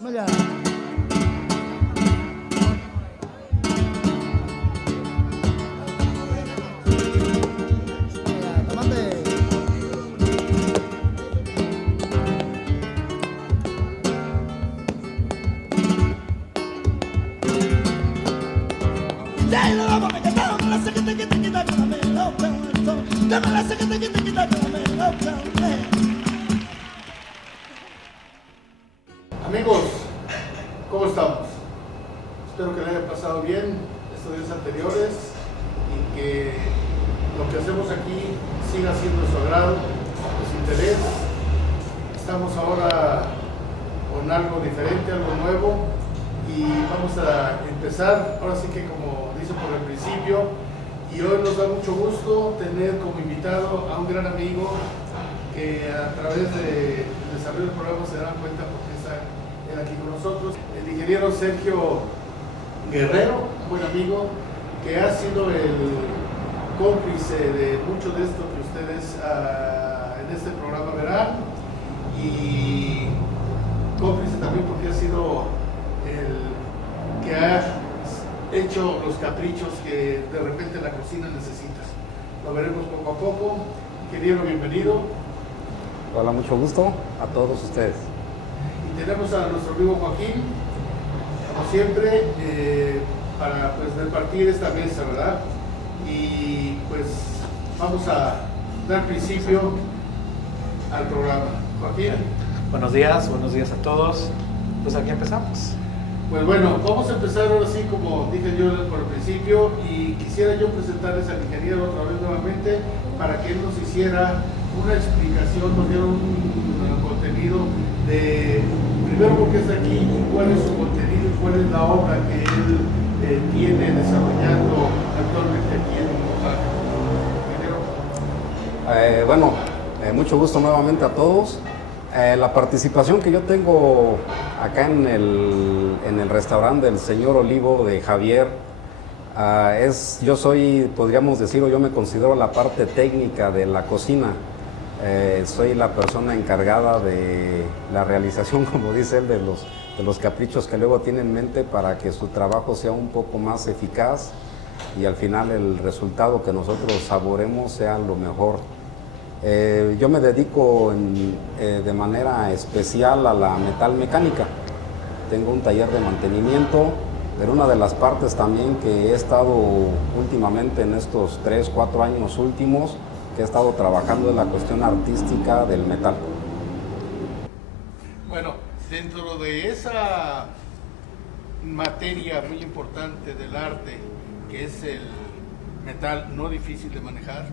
Vamos allá. Tomate. Amigos, ¿cómo estamos? Espero que le haya pasado bien estos días anteriores y que lo que hacemos aquí siga siendo de su agrado, de su interés. Estamos ahora con algo diferente, algo nuevo, y vamos a empezar, ahora sí que como dice por el principio, y hoy nos da mucho gusto tener como invitado a un gran amigo que a través del desarrollo del programa se darán cuenta porque está él aquí con nosotros, el ingeniero Sergio Guerrero, un buen amigo, que ha sido el cómplice de mucho de esto que ustedes en este programa verán, y cómplice también porque ha sido el que ha hecho los caprichos que de repente la cocina necesita. Lo veremos poco a poco. Ingeniero, bienvenido. Hola, mucho gusto a todos ustedes. Y tenemos a nuestro amigo Joaquín, como siempre, para pues repartir esta mesa, ¿verdad? Y pues vamos a dar principio al programa. Joaquín. Buenos días a todos. Pues aquí empezamos. Pues bueno, vamos a empezar ahora sí, como dije yo por el principio, y quisiera yo presentarles al ingeniero otra vez nuevamente para que él nos hiciera una explicación, nos diera un contenido de, primero por qué está aquí, y cuál es su contenido, y cuál es la obra que él tiene desarrollando actualmente aquí en Ingeniero. Mucho gusto nuevamente a todos. La participación que yo tengo acá en el restaurante del señor Olivo de Javier, yo soy, podríamos decir, o yo me considero la parte técnica de la cocina. Soy la persona encargada de la realización, como dice él, de los caprichos que luego tiene en mente para que su trabajo sea un poco más eficaz y al final el resultado que nosotros saboremos sea lo mejor. Yo me dedico de manera especial a la metalmecánica. Tengo un taller de mantenimiento, pero una de las partes también que he estado últimamente en estos 3, 4 años últimos, que he estado trabajando en la cuestión artística del metal. Bueno, dentro de esa materia muy importante del arte, que es el metal no difícil de manejar,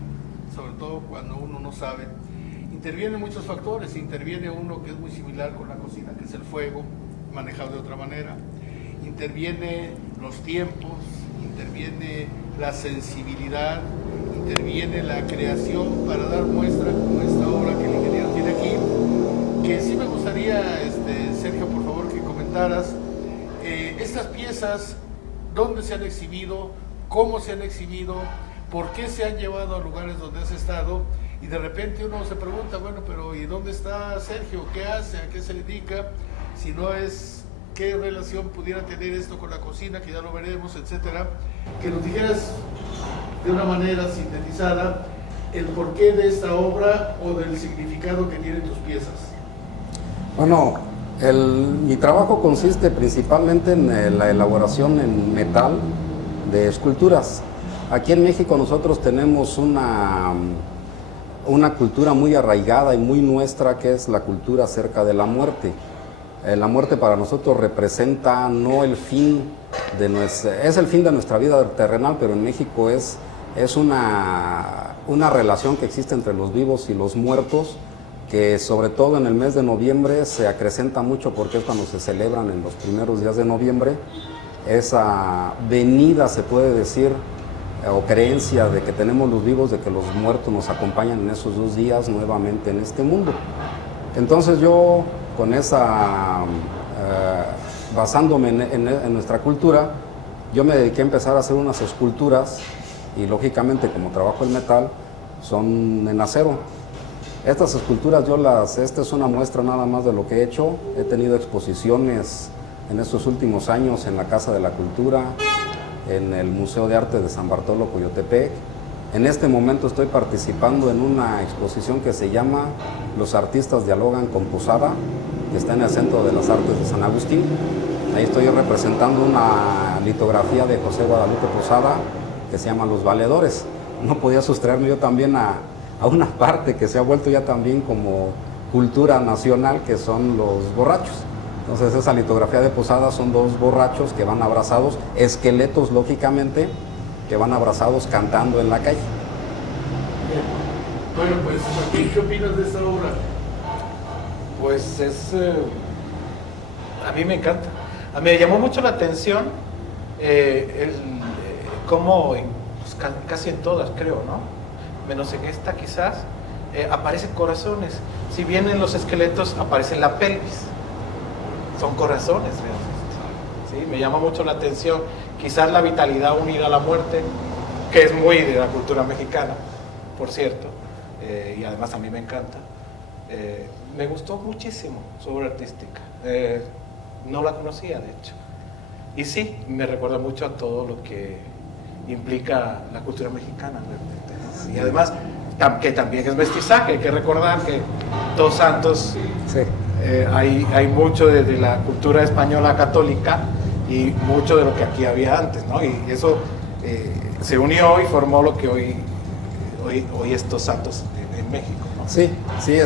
sobre todo cuando uno no sabe, intervienen muchos factores. Interviene uno que es muy similar con la cocina, que es el fuego, manejado de otra manera. Interviene los tiempos, interviene la sensibilidad, interviene la creación para dar muestra como esta obra que el ingeniero tiene aquí, que sí me gustaría, Sergio, por favor, que comentaras estas piezas, dónde se han exhibido, cómo se han exhibido, por qué se han llevado a lugares donde has estado, y de repente uno se pregunta, bueno, pero ¿y dónde está Sergio? ¿Qué hace? ¿A qué se dedica? Si no es, ¿qué relación pudiera tener esto con la cocina? Que ya lo veremos, etcétera. Que nos dijeras de una manera sintetizada el porqué de esta obra o del significado que tienen tus piezas. Bueno, mi trabajo consiste principalmente en la elaboración en metal de esculturas. Aquí en México nosotros tenemos una cultura muy arraigada y muy nuestra, que es la cultura acerca de la muerte. La muerte para nosotros representa no el fin es el fin de nuestra vida terrenal, pero en México es una relación que existe entre los vivos y los muertos, que sobre todo en el mes de noviembre se acrecenta mucho porque es cuando se celebran en los primeros días de noviembre esa venida, se puede decir, o creencia de que tenemos los vivos, de que los muertos nos acompañan en esos 2 días nuevamente en este mundo. Entonces yo, con basándome en nuestra cultura, yo me dediqué a empezar a hacer unas esculturas, y lógicamente como trabajo el metal, son en acero. Estas esculturas esta es una muestra nada más de lo que he hecho. He tenido exposiciones en estos últimos años en la Casa de la Cultura, en el Museo de Arte de San Bartolo, Coyotepec. En este momento estoy participando en una exposición que se llama Los artistas dialogan con Posada, que está en el Centro de las Artes de San Agustín. Ahí estoy representando una litografía de José Guadalupe Posada que se llama Los Valedores. No podía sustraerme yo también a una parte que se ha vuelto ya también como cultura nacional, que son los borrachos. Entonces esa litografía de Posada son dos borrachos que van abrazados, esqueletos lógicamente, que van abrazados cantando en la calle. Bueno, pues, Joaquín, ¿qué opinas de esta obra? Pues a mí me encanta. A mí me llamó mucho la atención cómo pues, casi en todas, creo, ¿no? Menos en esta quizás, aparecen corazones. Si bien en los esqueletos aparece la pelvis, son corazones realmente. ¿Sí? Me llama mucho la atención, quizás la vitalidad unida a la muerte, que es muy de la cultura mexicana, por cierto, y además a mí me encanta. Me gustó muchísimo su obra artística. No la conocía, de hecho. Y sí, me recuerda mucho a todo lo que implica la cultura mexicana, realmente, ¿no? Y además, que también es mestizaje. Hay que recordar que Todos Santos, Sí. hay mucho de la cultura española católica y mucho de lo que aquí había antes, ¿no? Y eso se unió y formó lo que hoy es Todos Santos en México, ¿no? Sí, sí,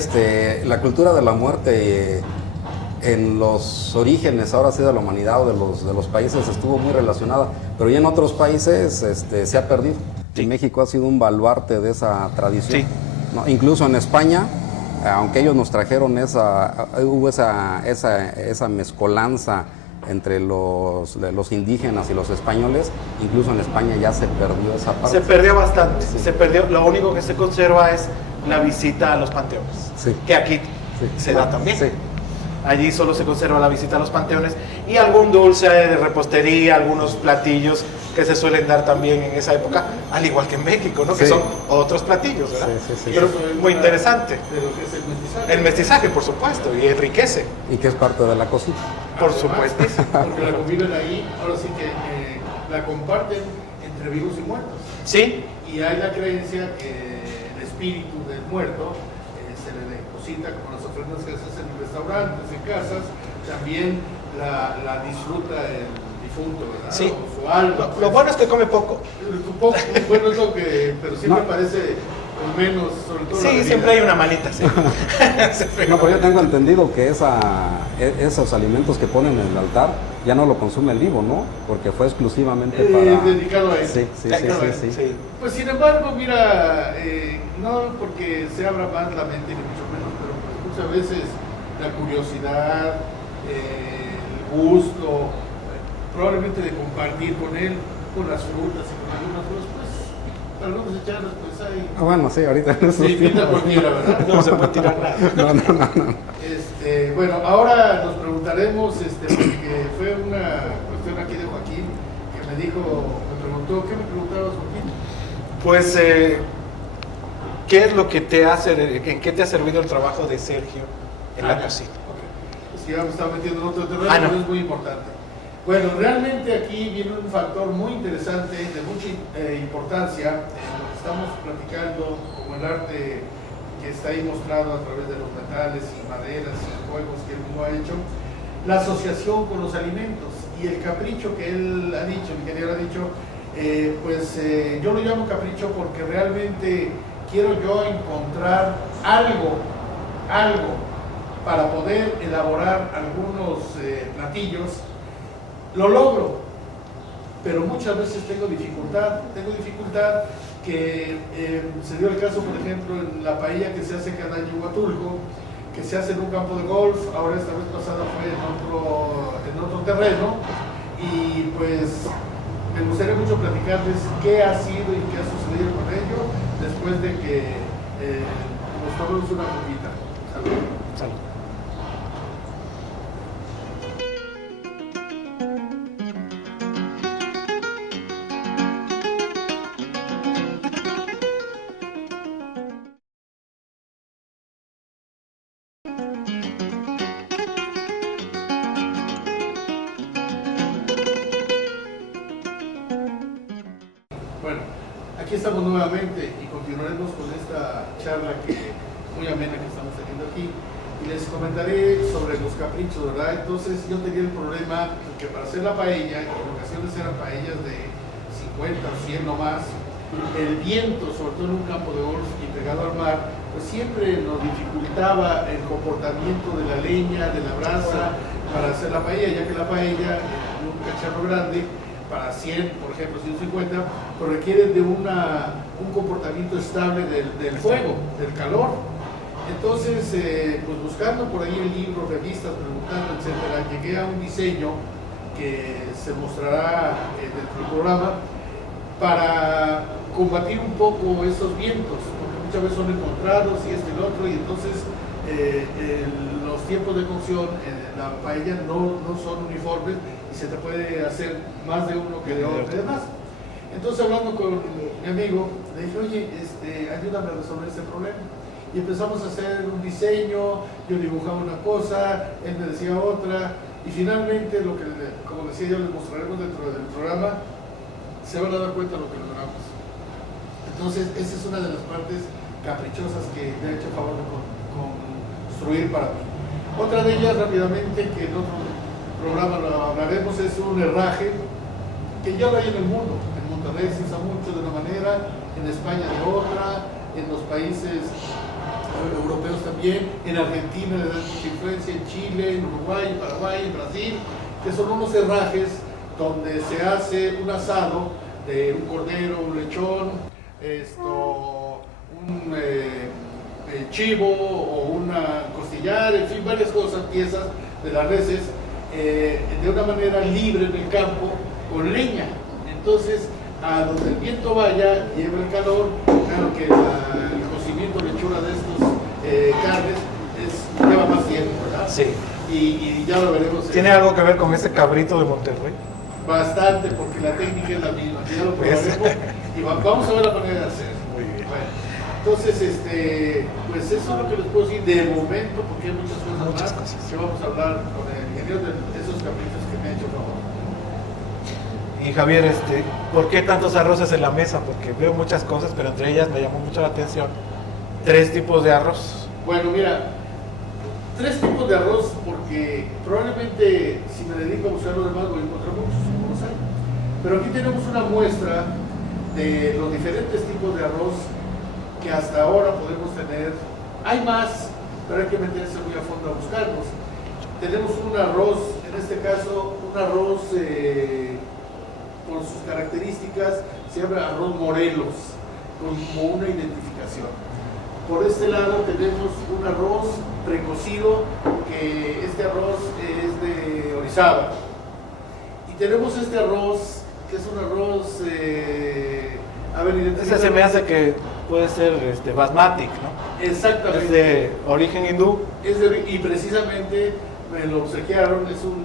la cultura de la muerte en los orígenes, ahora sí, de la humanidad o de los países estuvo muy relacionada, pero ya en otros países se ha perdido. Sí. Y México ha sido un baluarte de esa tradición. Sí. ¿No? Incluso en España, aunque ellos nos trajeron hubo esa mezcolanza entre los indígenas y los españoles, incluso en España ya se perdió esa parte. Se perdió bastante, se perdió. Lo único que se conserva es la visita a los panteones, Sí. que aquí Sí. se da también. Sí. Allí solo se conserva la visita a los panteones y algún dulce de repostería, algunos platillos que se suelen dar también en esa época, al igual que en México, ¿no? Sí. Que son otros platillos, ¿verdad? Sí, sí, sí. Pero muy interesante. De lo que es el mestizaje. El mestizaje, por supuesto, y enriquece, Y que es parte de la cocina. por Además, supuesto. Porque la conviven ahí, ahora sí que la comparten entre vivos y muertos. Sí, Y hay la creencia que el espíritu del muerto se le deposita como las ofrendas que se hacen en restaurantes, en casas, también la disfruta el difunto, ¿verdad? sí. O su alma. Lo bueno es que come poco. Poco, bueno, es lo que, pero siempre No. parece con menos, sobre todo. Sí, siempre hay una manita, sí. Siempre hay No, una pero yo manita. tengo entendido que esos alimentos que ponen en el altar ya no lo consume el vivo, ¿no? Porque fue exclusivamente para... dedicado a eso. Sí, sí, sí, Dedicado a sí, eso. sí. Sí. Pues sin embargo, mira, no porque se abra más la mente ni mucho menos, pero pues muchas veces la curiosidad, el gusto, probablemente de compartir con él, con las frutas y con algunas cosas, pues algunos echarlas, pues hay... Bueno, sí, ahorita en esos Se invita tiempos. cualquiera, ¿verdad? No se puede tirar nada. No. Bueno, ahora nos preguntaremos, porque fue una cuestión aquí de Joaquín, que me preguntó, ¿qué me preguntabas, Joaquín? Pues, ¿qué es lo que en qué te ha servido el trabajo de Sergio en la ya. cocina? Ok. Es que ya me estaba metiendo en otro terreno, No. pero es muy importante. Bueno, realmente aquí viene un factor muy interesante, de mucha importancia, en lo que estamos platicando, como el arte que está ahí mostrado a través de los metales y maderas y juegos que él mismo ha hecho, la asociación con los alimentos y el capricho que él ha dicho, el ingeniero ha dicho, yo lo llamo capricho porque realmente quiero yo encontrar algo para poder elaborar algunos platillos. Lo logro, pero muchas veces tengo dificultad que se dio el caso, por ejemplo, en la paella que se hace acá en Huatulco, que se hace en un campo de golf. Ahora esta vez pasada fue en otro terreno, y pues me gustaría mucho platicarles qué ha sido y qué ha sucedido con ello después de que nos tomemos una copita. Salud. Salud. Bueno, aquí estamos nuevamente y continuaremos con esta charla muy amena que estamos teniendo aquí. Y les comentaré sobre los caprichos, ¿verdad? Entonces yo tenía el problema que para hacer la paella, que en ocasiones eran paellas de 50 o 100 o más, el viento, sobre todo en un campo de golf y pegado al mar, pues siempre nos dificultaba el comportamiento de la leña, de la brasa, para hacer la paella, ya que la paella en un cacharro grande, para 100, por ejemplo, 150, pues requiere de un comportamiento estable del fuego, del calor. Entonces, pues buscando por ahí en libros, revistas, preguntando, etcétera, llegué a un diseño que se mostrará dentro del programa para combatir un poco esos vientos, porque muchas veces son encontrados y este y el otro, y entonces los tiempos de cocción en la paella no son uniformes y se te puede hacer más de uno que de otro y demás. Entonces, hablando con mi amigo, le dije, oye, ayúdame a resolver este problema. Y empezamos a hacer un diseño, yo dibujaba una cosa, él me decía otra, y finalmente, como decía yo, les mostraremos dentro del programa, se van a dar cuenta de lo que logramos. Entonces, esa es una de las partes caprichosas que me ha hecho favor de construir para mí. Otra de ellas, rápidamente, que en otro programa lo hablaremos, es un herraje que ya lo hay en el mundo. En Monterrey se usa mucho de una manera, en España de otra, en los países europeos también, en Argentina le dan mucha influencia, en Chile, en Uruguay, en Paraguay, en Brasil, que son unos herrajes donde se hace un asado de un cordero, un lechón, un chivo o una costillar, en fin, varias cosas, piezas de las reses, de una manera libre en el campo, con leña. Entonces, a donde el viento vaya, lleva el calor. Claro que el cocimiento, lechura de estos carnes lleva más tiempo, ¿verdad? Sí. Y ya lo veremos. ¿Tiene algo que ver con ese cabrito de Monterrey? Bastante, porque la técnica es la misma. Ya lo probaremos y vamos a ver la manera de hacer. Muy bien. Bueno, entonces, pues eso es lo que les puedo decir de momento, porque hay muchas cosas más que vamos a hablar con el ingeniero de esos caprichos que me ha hecho favor. Y Javier, ¿por qué tantos arroces en la mesa? Porque veo muchas cosas, pero entre ellas me llamó mucho la atención 3 tipos de arroz. Bueno, mira, 3 tipos de arroz, porque probablemente si me dedico a buscar lo demás voy a encontrar muchos, como los hay. Pero aquí tenemos una muestra de los diferentes tipos de arroz que hasta ahora podemos tener. Hay más, pero hay que meterse muy a fondo a buscarlos. Tenemos un arroz, en este caso, un arroz por sus características, se llama arroz Morelos, como una identificación. Por este lado tenemos un arroz precocido, que este arroz es de Orizaba. Y tenemos este arroz, que es un arroz, Ese se me hace que puede ser basmati, ¿no? Exactamente. Es de origen hindú. Y precisamente me lo obsequiaron, es un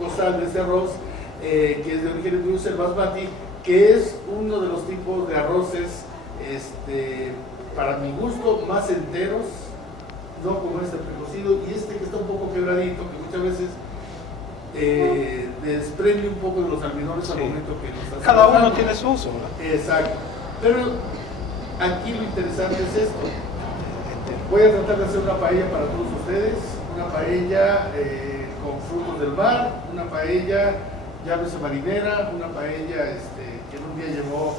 costal de este arroz, que es de origen hindú, es el basmati, que es uno de los tipos de arroces, para mi gusto, más enteros, no como este precocido, y que está un poco quebradito, que muchas veces desprende un poco de los almidones al momento que lo estás Cada trabajando. uno tiene su uso, ¿verdad? Exacto. Pero aquí lo interesante es esto. Voy a tratar de hacer una paella para todos ustedes, una paella con frutos del mar, una paella llámese marinera, una paella que en un día llevó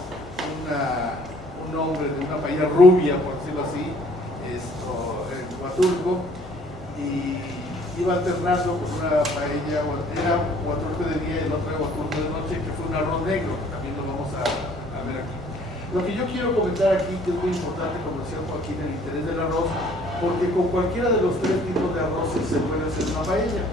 un nombre de una paella rubia, por decirlo así, en Huatulco, y iba alternando con una paella, era Huatulco de día y el otro era Huatulco de noche, que fue un arroz negro, que también lo vamos a ver aquí. Lo que yo quiero comentar aquí, que es muy importante, como decía Joaquín, el interés del arroz, porque con cualquiera de los 3 tipos de arroces se puede hacer una paella,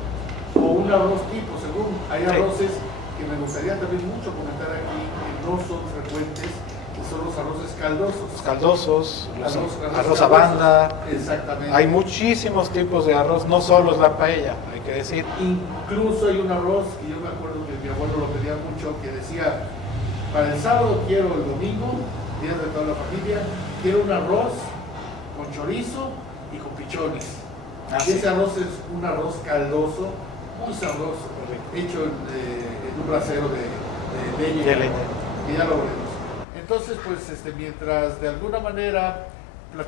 o un arroz tipo, según. Hay arroces que me gustaría también mucho comentar aquí, que no son frecuentes, que son los arroces caldosos. Caldosos, arroz a caldosos. banda. Exactamente. Hay muchísimos tipos de arroz, no solo es la paella, hay que decir. Incluso hay un arroz, que yo me acuerdo que mi abuelo lo pedía mucho, que decía, para el sábado quiero el domingo, días de toda la familia, quiero un arroz con chorizo y con pichones. Y ese arroz es un arroz caldoso, muy sabroso, hecho en un brasero de leña. Y ya lo veremos. Entonces, pues, mientras de alguna manera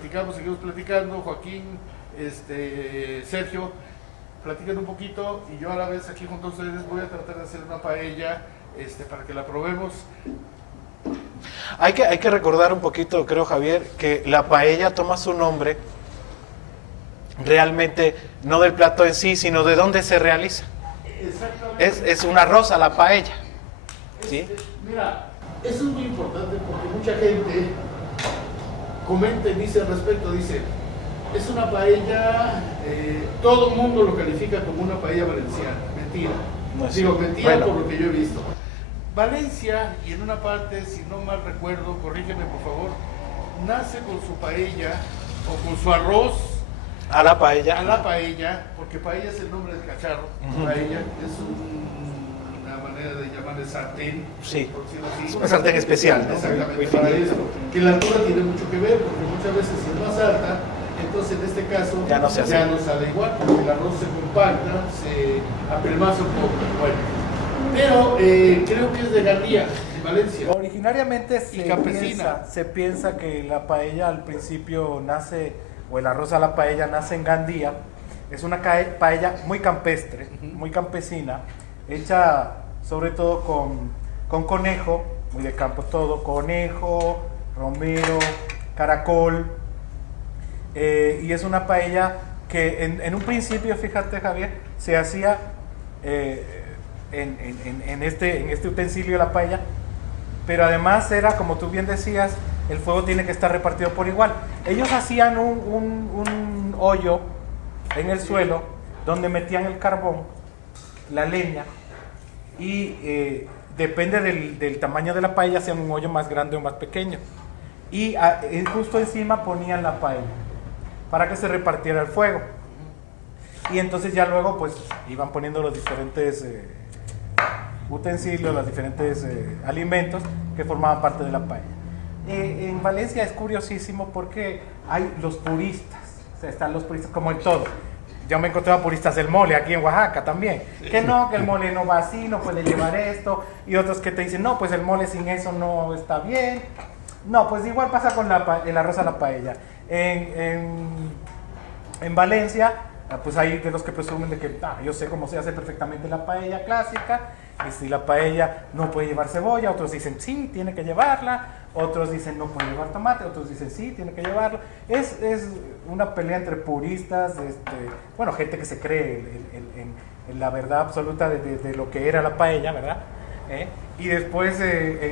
seguimos platicando, Joaquín, Sergio, platican un poquito y yo a la vez aquí junto a ustedes voy a tratar de hacer una paella, para que la probemos. Hay que recordar un poquito, creo, Javier, que la paella toma su nombre realmente no del plato en sí, sino de dónde se realiza. Exactamente. Es un arroz a la paella. ¿Sí? Mira, eso es muy importante porque mucha gente comenta y dice al respecto, dice, es una paella, todo el mundo lo califica como una paella valenciana. Mentira. No es Digo, cierto. mentira Bueno. por lo que yo he visto. Valencia, y en una parte, si no mal recuerdo, corrígeme por favor, nace con su paella o con su arroz A la paella. a la paella, porque paella es el nombre del cacharro. Ujú. Paella es una manera de llamarle sartén, Sí. por decirlo así. Es una sartén especial, ¿no? Exactamente, Muy para finita. eso. Que la altura tiene mucho que ver, porque muchas veces si es más alta, entonces en este caso Ya no se hace. sale igual, porque el arroz se compacta, se apelmaza un poco. Bueno, pero creo que es de Gandía, de Valencia. Originariamente Y campesina. se piensa que la paella al principio nace, o el arroz a la paella nace en Gandía. Es una paella muy campestre, muy campesina, hecha sobre todo con conejo, muy de campo todo, conejo, romero, caracol. Y es una paella que en un principio, fíjate Javier, se hacía en este utensilio de la paella, pero además era, como tú bien decías, el fuego tiene que estar repartido por igual. Ellos hacían un hoyo en el suelo donde metían el carbón, la leña, y depende del tamaño de la paella, hacían un hoyo más grande o más pequeño. Y justo encima ponían la paella para que se repartiera el fuego. Y entonces ya luego pues iban poniendo los diferentes utensilios, los diferentes alimentos que formaban parte de la paella. En Valencia es curiosísimo porque hay los puristas, o sea, están los puristas como en todo. Yo me encontraba puristas del mole aquí en Oaxaca también, que no, que el mole no va así, no puede llevar esto, y otros que te dicen, no, pues el mole sin eso no está bien. No, pues igual pasa con el arroz a la paella. En Valencia, pues hay de los que presumen de que yo sé cómo se hace perfectamente la paella clásica, y si la paella no puede llevar cebolla, otros dicen sí, tiene que llevarla, otros dicen no puede llevar tomate, otros dicen sí, tiene que llevarlo. Es una pelea entre puristas, bueno, gente que se cree en la verdad absoluta de lo que era la paella, ¿verdad? Y después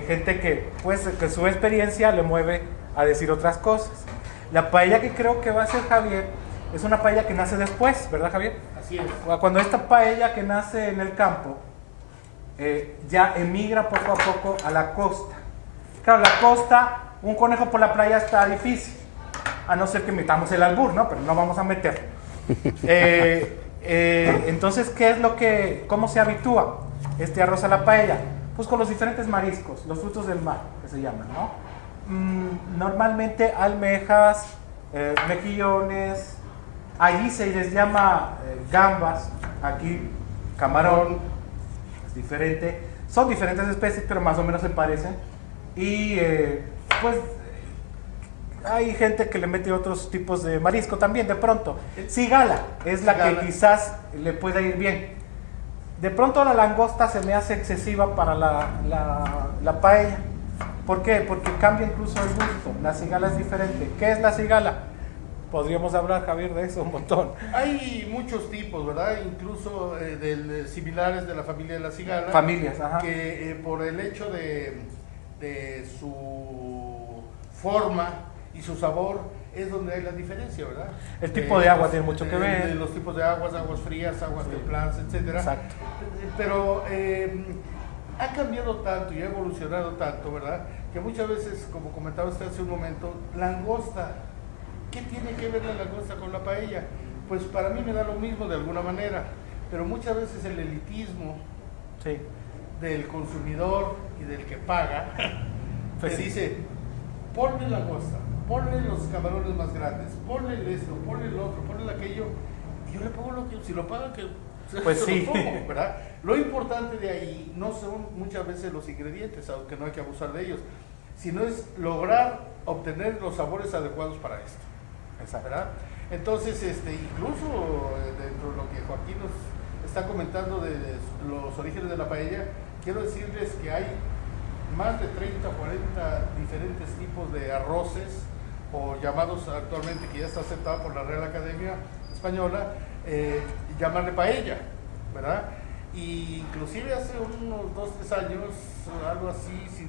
gente que, pues, que su experiencia le mueve a decir otras cosas. La paella que creo que va a ser Javier es una paella que nace después, ¿verdad, Javier? Así es. Cuando esta paella que nace en el campo ya emigra poco a poco a la costa. Claro, la costa, un conejo por la playa está difícil, a no ser que metamos el albur, ¿no? Pero no vamos a meterlo. Entonces, ¿cómo se habitúa este arroz a la paella? Pues con los diferentes mariscos, los frutos del mar, que se llaman, ¿no? Normalmente almejas, mejillones, allí se les llama gambas, aquí camarón, es diferente, son diferentes especies, pero más o menos se parecen, y pues hay gente que le mete otros tipos de marisco también, de pronto. Cigala es la que quizás le pueda ir bien. De pronto la langosta se me hace excesiva para la paella. ¿Por qué? Porque cambia incluso el gusto. La cigala es diferente. ¿Qué es la cigala? Podríamos hablar, Javier, de eso un montón. Hay muchos tipos, ¿verdad? Incluso similares de la familia de la cigala. Familias, ajá. Que por el hecho de su forma y su sabor es donde hay la diferencia, ¿verdad? El tipo de agua tiene mucho que ver. Los tipos de aguas frías, aguas templadas, etcétera. Exacto. Pero ha cambiado tanto y ha evolucionado tanto, ¿verdad? Que muchas veces, como comentaba usted hace un momento, langosta. ¿Qué tiene que ver la langosta con la paella? Pues para mí me da lo mismo de alguna manera, pero muchas veces el elitismo Sí. del consumidor y del que paga Pues te sí. dice, ponle langosta, ponle los camarones más grandes, ponle esto, ponle el otro, ponle aquello, y yo le pongo lo que, si lo pagan, que Pues se sí. lo pongo, ¿verdad? Lo importante de ahí no son muchas veces los ingredientes, aunque no hay que abusar de ellos. sino es lograr obtener los sabores adecuados para esto. Exacto. ¿Verdad? Entonces, incluso dentro de lo que Joaquín nos está comentando de los orígenes de la paella, quiero decirles que hay más de 30 o 40 diferentes tipos de arroces, o llamados actualmente, que ya está aceptado por la Real Academia Española, llamarle paella, ¿verdad? Y inclusive hace unos 2 o 3 años, algo así,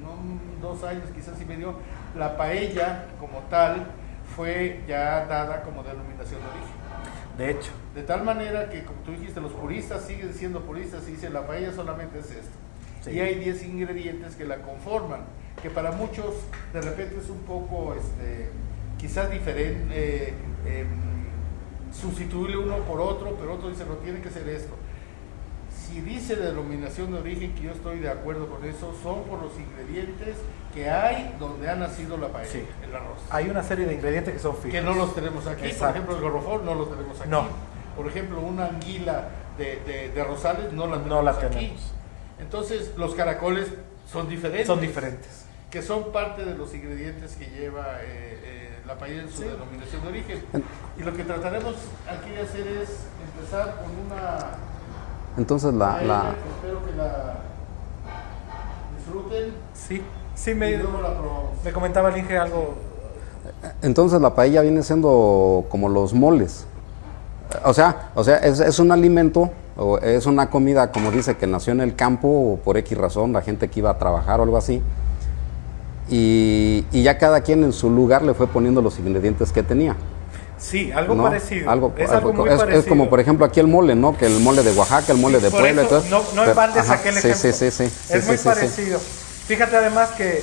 no 2 años, quizás y medio, la paella como tal fue ya dada como denominación de origen. De hecho. De tal manera que, como tú dijiste, los puristas siguen siendo puristas y dicen la paella solamente es esto. Sí. Y hay 10 ingredientes que la conforman, que para muchos de repente es un poco, quizás diferente, sustituirle uno por otro, pero otro dice no tiene que ser esto. Si dice denominación de origen, que yo estoy de acuerdo con eso, son por los ingredientes que hay donde ha nacido la paella, Sí. el arroz. Hay una serie de ingredientes que son fijos. Que no los tenemos aquí. Exacto. Por ejemplo, el gorrofón no lo tenemos aquí. No. Por ejemplo, una anguila de Rosales no la tenemos No la aquí. tenemos. Entonces, los caracoles son diferentes. Son diferentes. Que son parte de los ingredientes que lleva la paella en su Sí. denominación de origen. Y lo que trataremos aquí de hacer es empezar con una Entonces paella que espero que la disfruten Sí, sí y me luego la probamos. comentaba el Inge algo. entonces la paella viene siendo como los moles. O sea, es un alimento, o es una comida, como dice, que nació en el campo o por X razón, la gente que iba a trabajar o algo así. Y ya cada quien en su lugar le fue poniendo los ingredientes que tenía. Sí, algo ¿no? parecido. Algo, es algo muy parecido. es como, por ejemplo, aquí el mole, ¿no? Que el mole de Oaxaca, el mole de Por Puebla. eso, Entonces, no en balde ajá, saqué el sí, ejemplo. sí. Es muy parecido. Fíjate además que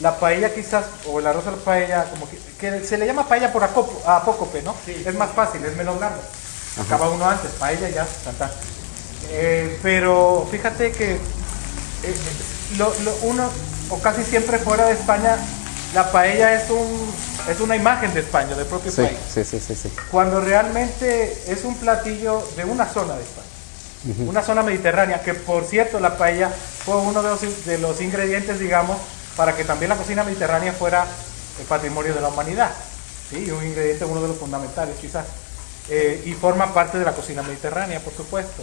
la paella quizás, o el arroz a la paella, como que se le llama paella por apócope, ¿no? Sí. Es más fácil, es menos largo. Acaba uno antes, paella ya, tanta. Pero fíjate que uno, o casi siempre fuera de España, la paella es una imagen de España, del propio país. Sí. Cuando realmente es un platillo de una zona de España, una zona mediterránea, que por cierto la paella fue uno de los ingredientes, digamos, para que también la cocina mediterránea fuera el patrimonio de la humanidad, ¿sí? Un ingrediente, uno de los fundamentales quizás, y forma parte de la cocina mediterránea, por supuesto.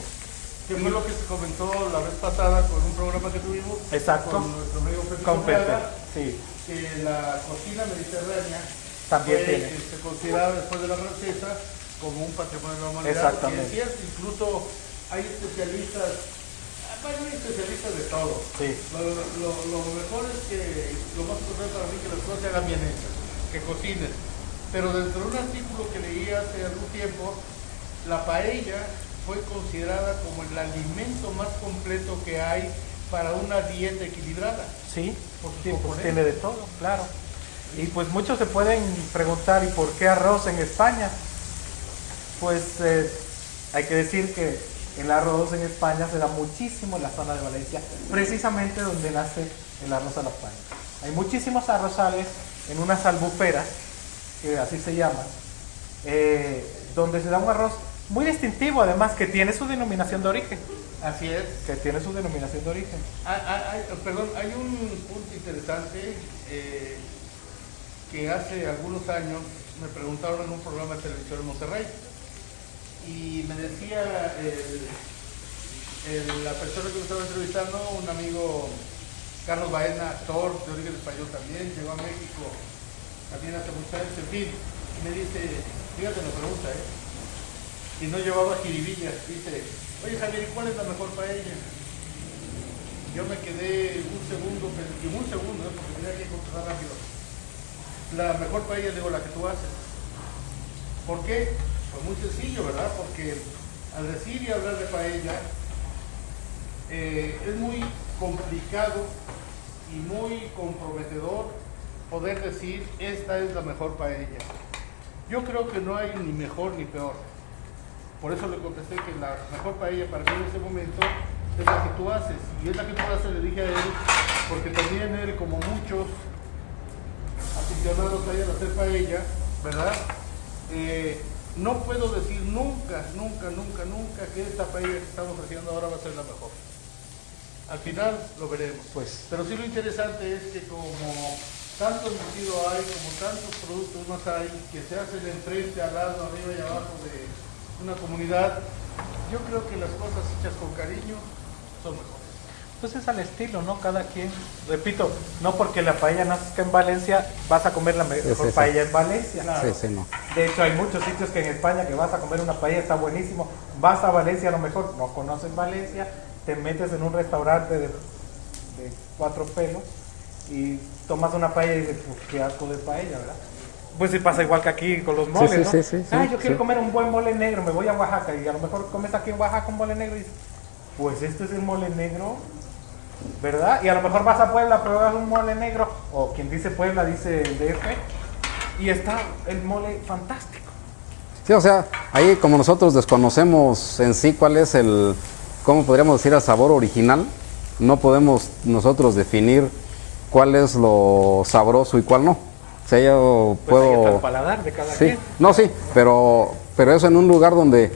Que fue lo que se comentó la vez pasada con un programa que tuvimos. Exacto. Con nuestro amigo Pepe Con Pepe, Zurraga, sí. que la cocina mediterránea También fue, tiene. considerada después de la francesa como un patrimonio de la humanidad. Exactamente. Y es cierto, incluso hay especialistas, hay especialistas de todo. Sí. Lo mejor es que, lo más importante para mí, que las cosas se hagan bien hechas, que cocinen. Pero dentro de un artículo que leí hace algún tiempo, la paella fue considerada como el alimento más completo que hay para una dieta equilibrada. Sí, Por sus sí, pues componentes. tiene de todo, claro. Y pues muchos se pueden preguntar, ¿y por qué arroz en España? Pues hay que decir que el arroz en España se da muchísimo en la zona de Valencia, precisamente donde nace el arroz a la España. Hay muchísimos arrozales en unas albuferas, que así se llaman, donde se da un arroz muy distintivo, además, que tiene su denominación de origen. Así es. Que tiene su denominación de origen. Hay un punto interesante que hace algunos años me preguntaron en un programa de televisión en Monterrey y me decía la persona que me estaba entrevistando, un amigo, Carlos Baena, actor de origen español también, llegó a México también hace muchos años, en fin, y me dice, fíjate la pregunta, y no llevaba jiribillas, dice, oye Javier, ¿y cuál es la mejor paella? Yo me quedé un segundo, porque tenía que contestar rápido. La mejor paella, digo, la que tú haces. ¿Por qué? Pues muy sencillo, ¿verdad? Porque al decir y hablar de paella, es muy complicado y muy comprometedor poder decir, esta es la mejor paella. Yo creo que no hay ni mejor ni peor. Por eso le contesté que la mejor paella para mí en ese momento es la que tú haces. Y es la que tú haces, le dije a él, porque también él, como muchos aficionados a hacer paella, ¿verdad? No puedo decir nunca que esta paella que estamos haciendo ahora va a ser la mejor. Al final lo veremos. Pues. Pero sí lo interesante es que como tanto embutido hay, como tantos productos más hay, que se hacen enfrente, al lado, arriba y abajo de una comunidad, yo creo que las cosas hechas con cariño son mejores. Pues es al estilo, ¿no? Cada quien. Repito, no porque la paella nazca en Valencia, vas a comer la mejor sí. paella en Valencia. Sí, sí, no. De hecho, hay muchos sitios que en España que vas a comer una paella, está buenísimo. Vas a Valencia, a lo mejor no conoces Valencia, te metes en un restaurante de 4 pelos y tomas una paella y dices, pues qué asco de paella, ¿verdad? Pues sí pasa igual que aquí con los moles, sí, ¿no? sí, sí, Yo quiero sí. comer un buen mole negro, me voy a Oaxaca y a lo mejor comes aquí en Oaxaca un mole negro y dices, pues este es el mole negro, ¿verdad? Y a lo mejor vas a Puebla, pruebas un mole negro, o quien dice Puebla dice el DF, y está el mole fantástico. Sí, o sea, ahí como nosotros desconocemos en sí cuál es el, ¿cómo podríamos decir?, el sabor original, no podemos nosotros definir cuál es lo sabroso y cuál no. O sea, yo Pues ahí está puedo... el paladar de cada Sí, quien. no, sí, pero eso en un lugar donde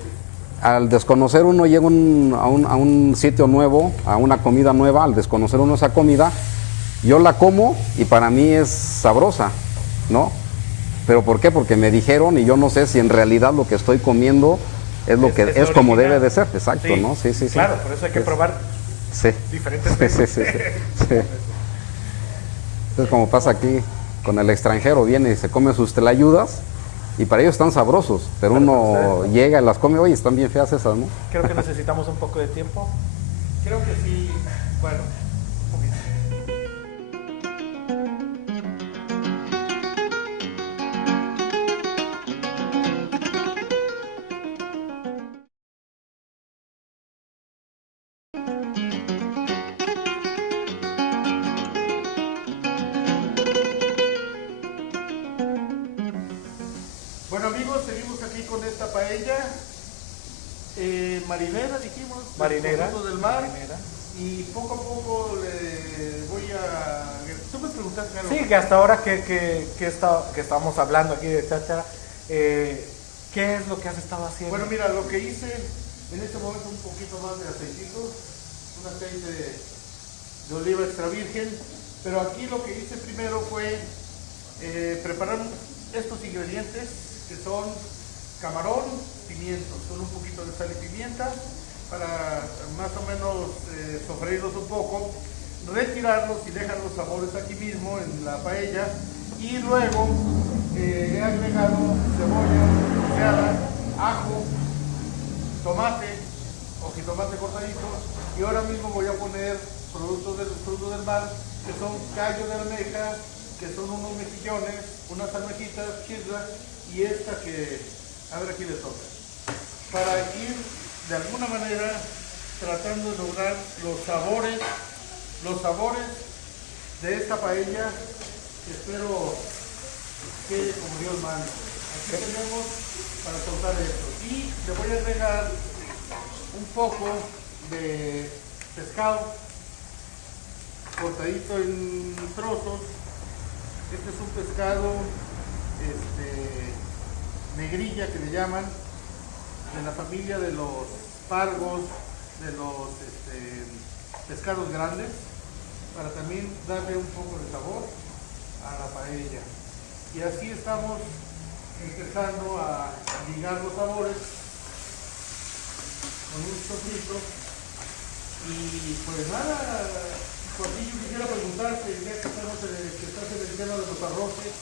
al desconocer uno llega a un sitio nuevo, a una comida nueva, al desconocer uno esa comida, yo la como y para mí es sabrosa, ¿no? ¿Pero por qué? Porque me dijeron y yo no sé si en realidad lo que estoy comiendo es lo que es como original. debe de ser, exacto, Sí, ¿no? Sí, sí, sí. Claro, por eso hay que probar Sí. diferentes Sí, veces. sí, sí, sí. Entonces, como pasa aquí con el extranjero, viene y se come sus telayudas y para ellos están sabrosos, pero uno llega y las come, oye, están bien feas esas, ¿no? Creo que necesitamos un poco de tiempo. Creo que sí, bueno, un poquito. Bueno amigos, seguimos aquí con esta paella marinera, dijimos, Marinera. producto del mar. Marinera. Y poco a poco le voy a... Tú me preguntaste algo. Sí, que hasta ahora que estábamos hablando aquí de cháchara, ¿qué es lo que has estado haciendo? Bueno, mira, lo que hice en este momento un poquito más de aceitito, un aceite de oliva extra virgen, pero aquí lo que hice primero fue preparar estos ingredientes que son camarón, pimientos, con un poquito de sal y pimienta para más o menos sofreírlos un poco, retirarlos y dejar los sabores aquí mismo en la paella y luego he agregado cebolla rociada, ajo, tomate o jitomate cortadito y ahora mismo voy a poner productos del mar que son callo de almeja, que son unos mejillones, unas almejitas, chisla y esta que a ver aquí le toca para ir de alguna manera tratando de lograr los sabores de esta paella que espero quede como Dios manda. Aquí tenemos para soltar esto y le voy a agregar un poco de pescado cortadito en trozos. Este es un pescado negrilla que le llaman, de la familia de los pargos, de los pescados grandes, para también darle un poco de sabor a la paella. Y así estamos empezando a ligar los sabores con un sofrito. Y pues nada, Joaquín, yo quisiera preguntarte, ya que estás en el tema de los arroces,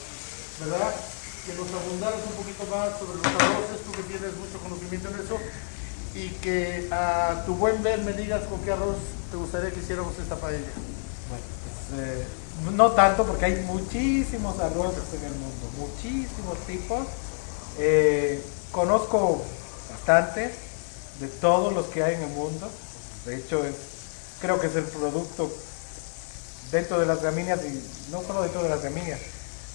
¿verdad? Que nos abundaras un poquito más sobre los arroces, tú que tienes mucho conocimiento en eso, y que a tu buen ver me digas con qué arroz te gustaría que hiciéramos esta paella. Bueno, pues, no tanto porque hay muchísimos arroces en el mundo, muchísimos tipos. Conozco bastantes de todos los que hay en el mundo. De hecho, creo que es el producto dentro de las gramíneas y no solo dentro de las gramíneas.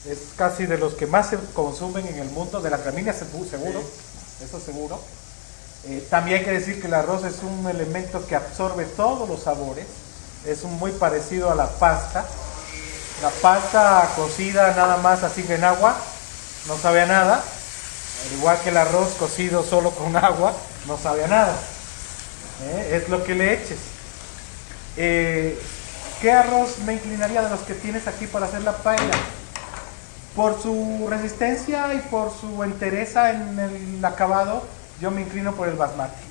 Es casi de los que más se consumen en el mundo, de las gramíneas seguro, eso seguro. También hay que decir que el arroz es un elemento que absorbe todos los sabores, es muy parecido a la pasta. La pasta cocida nada más así en agua, no sabe a nada, al igual que el arroz cocido solo con agua, no sabe a nada. Es lo que le eches. ¿Qué arroz me inclinaría de los que tienes aquí para hacer la paella? Por su resistencia y por su entereza en el acabado, yo me inclino por el basmati.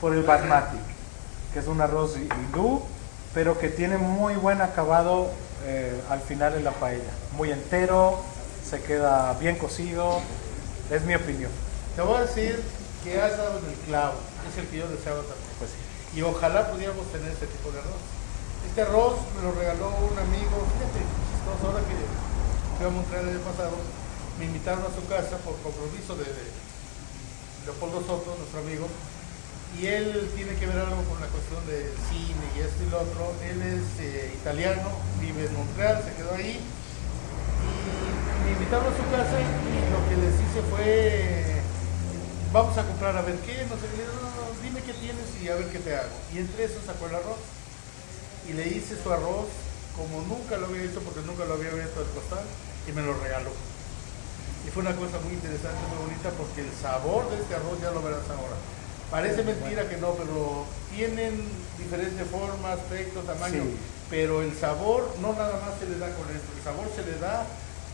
Por el basmati, que es un arroz hindú, pero que tiene muy buen acabado al final en la paella. Muy entero, se queda bien cocido, es mi opinión. Te voy a decir que has dado en el clavo, es el que yo deseaba también. Pues sí. Y ojalá pudiéramos tener este tipo de arroz. Este arroz me lo regaló un amigo, fíjate, chistoso, ahora que fui a Montreal el año pasado, me invitaron a su casa por compromiso de Leopoldo Soto, nuestro amigo, y él tiene que ver algo con la cuestión de cine y esto y lo otro. Él es italiano, vive en Montreal, se quedó ahí, y me invitaron a su casa y lo que les hice fue, vamos a comprar a ver qué, no sé, no, dime qué tienes y a ver qué te hago. Y entre eso sacó el arroz, y le hice su arroz como nunca lo había hecho, porque nunca lo había abierto al costal, y me lo regaló. Y fue una cosa muy interesante, muy bonita, porque el sabor de este arroz ya lo verás ahora. Parece mentira que no, pero tienen diferente forma, aspecto, tamaño, Sí. pero el sabor no nada más se le da con esto, el sabor se le da,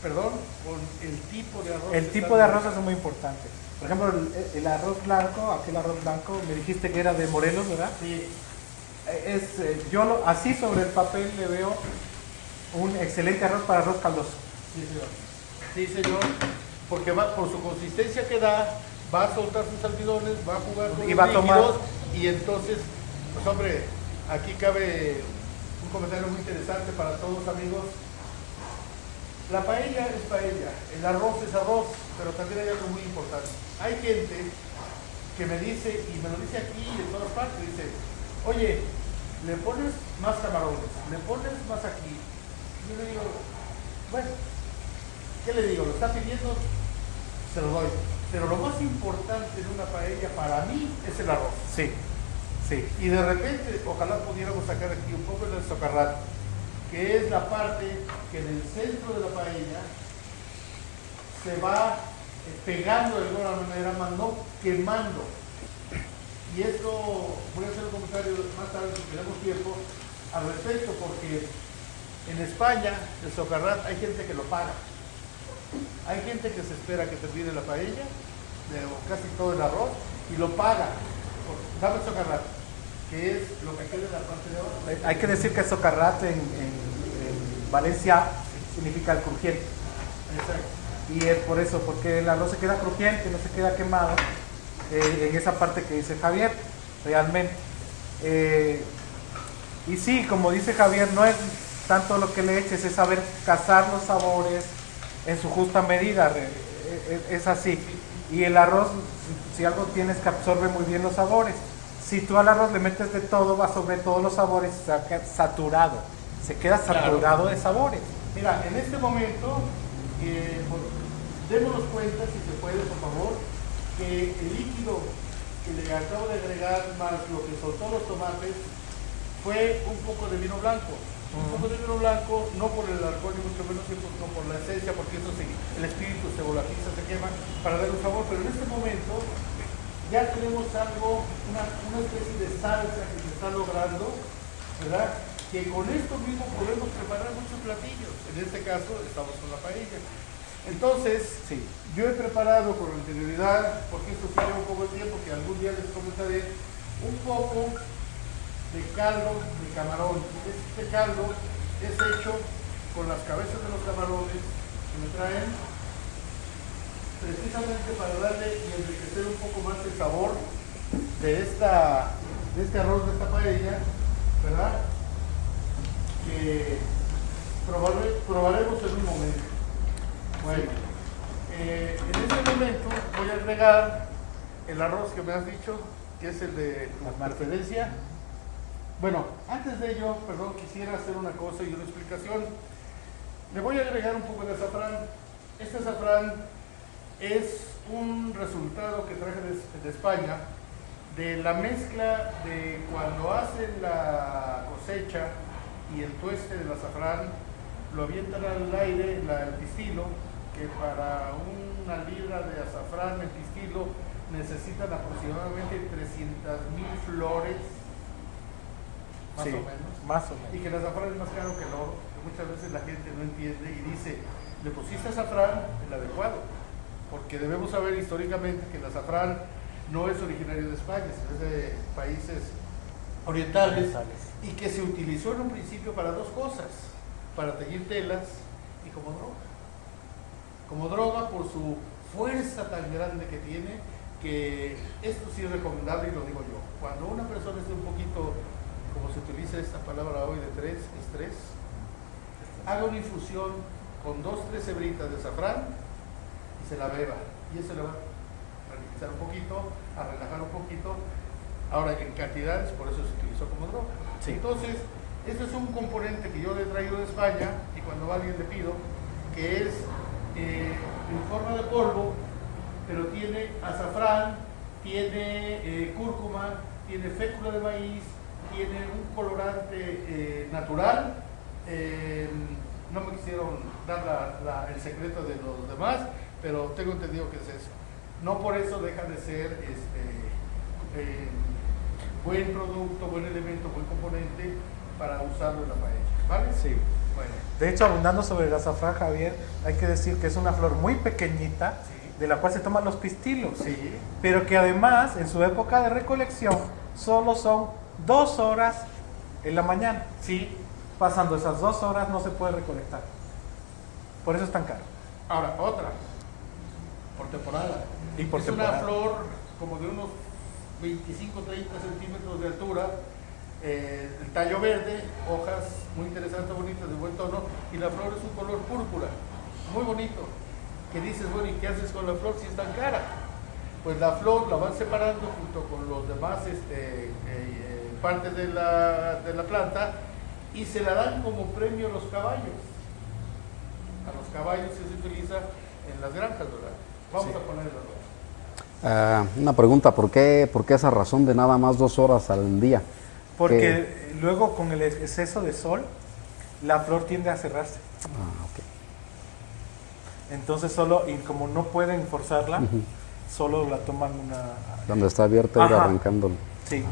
perdón, con el tipo de arroz. El tipo de arroz es muy importante. Por ejemplo, el arroz blanco, aquel arroz blanco, me dijiste que era de Morelos, ¿verdad? Sí, Así sobre el papel le veo un excelente arroz para arroz caldoso. sí, señor. Sí, señor, porque va, por su consistencia que da, va a soltar sus almidones, va a jugar con Y los va a tomar- líquidos, y entonces, pues hombre, aquí cabe un comentario muy interesante para todos, amigos. La paella es paella, el arroz es arroz, pero también hay algo muy importante. Hay gente que me dice, y me lo dice aquí en todas partes, dice, oye, le pones más camarones, le pones más aquí. Y yo le digo, bueno, ¿qué le digo? ¿Lo está pidiendo? Se lo doy. Pero lo más importante en una paella para mí es el arroz. Sí, sí. Y de repente, ojalá pudiéramos sacar aquí un poco del socarrat, que es la parte que en el centro de la paella se va pegando de alguna manera, más no quemando. Y esto, voy a hacer un comentario más tarde si tenemos tiempo al respecto, porque en España el socarrat hay gente que lo paga. Hay gente que se espera que termine la paella, o casi todo el arroz, y lo paga. Dame el socarrat, que es lo que queda en la parte de abajo. Hay que decir que socarrat en Valencia significa el crujiente. Exacto. Y es por eso, porque el arroz se queda crujiente, no se queda quemado, en esa parte que dice Javier, realmente. Y sí, como dice Javier, no es tanto lo que le eches, es saber cazar los sabores en su justa medida, es así. Y el arroz, si algo tienes que absorbe muy bien los sabores. Si tú al arroz le metes de todo, va sobre todos los sabores, se queda saturado, se queda saturado de sabores. Mira, en este momento, démonos cuenta, si se puede, por favor, que el líquido que le acabo de agregar más lo que soltó los tomates fue un poco de vino blanco. Un poco de vino blanco, no por el alcohol ni mucho menos, sino por la esencia, porque eso el espíritu se volatiza, se quema para dar un sabor. Pero en este momento ya tenemos algo, una especie de salsa que se está logrando, ¿verdad? Que con esto mismo podemos preparar muchos platillos. En este caso estamos con la paella. Entonces, Sí. yo he preparado con anterioridad, porque esto tiene un poco de tiempo, que algún día les comentaré, un poco de caldo de camarón. Este caldo es hecho con las cabezas de los camarones que me traen, precisamente para darle y enriquecer un poco más el sabor de este arroz, de esta paella, ¿verdad? Que probaremos en un momento. Bueno, en este momento voy a agregar el arroz que me has dicho, que es el de tu preferencia. Bueno, antes de ello, perdón, quisiera hacer una cosa y una explicación. Le voy a agregar un poco de azafrán. Este azafrán es un resultado que traje de España, de la mezcla de cuando hacen la cosecha y el tueste del azafrán, lo avientan al aire, el pistilo, que para una libra de azafrán en pistilo necesitan aproximadamente 300,000 flores Sí, o menos. más o menos. Y que el azafrán es más caro que el oro, que muchas veces la gente no entiende y dice, le pusiste azafrán el adecuado, porque debemos saber históricamente que el azafrán no es originario de España, sino es de países orientales, y que se utilizó en un principio para dos cosas, para teñir telas y como droga. Como droga por su fuerza tan grande que tiene, que esto sí es recomendable y lo digo yo. Cuando una persona esté un poquito, como se utiliza esta palabra hoy de estrés, haga una infusión con 2-3 hebritas de azafrán y se la beba. Y eso le va a tranquilizar un poquito, a relajar un poquito. Ahora, en cantidades, por eso se utilizó como droga. Sí. Entonces, este es un componente que yo le he traído de España y cuando va alguien le pido, que es en forma de polvo, pero tiene azafrán, tiene cúrcuma, tiene fécula de maíz, tiene un colorante natural. No me quisieron dar el secreto de los demás, pero tengo entendido que es eso. No por eso deja de ser buen producto, buen elemento, buen componente para usarlo en la paella, ¿vale? Sí. Bueno, De hecho, abundando sobre el azafrán, Javier, hay que decir que es una flor muy pequeñita, sí. de la cual se toman los pistilos, Sí. pero que además, en su época de recolección, solo son 2 horas en la mañana. Sí. Pasando esas 2 horas no se puede recolectar. Por eso es tan caro. Ahora, otra, por temporada. Y por es temporada. una flor como de unos 25-30 centímetros de altura, el tallo verde, hojas muy interesantes, bonitas, de buen tono, y la flor es un color púrpura, muy bonito. Que dices, bueno, ¿y qué haces con la flor si es tan cara? Pues la flor la van separando junto con los demás partes de la planta y se la dan como premio a los caballos. A los caballos que se utiliza en las granjas, ¿verdad? Vamos a ponerlo. Una pregunta, ¿por qué esa razón de nada más 2 horas al día? Porque luego con el exceso de sol, la flor tiende a cerrarse. Ok. Entonces y como no pueden forzarla, solo la toman una... Donde está abierta y Ajá. arrancándolo. Sí.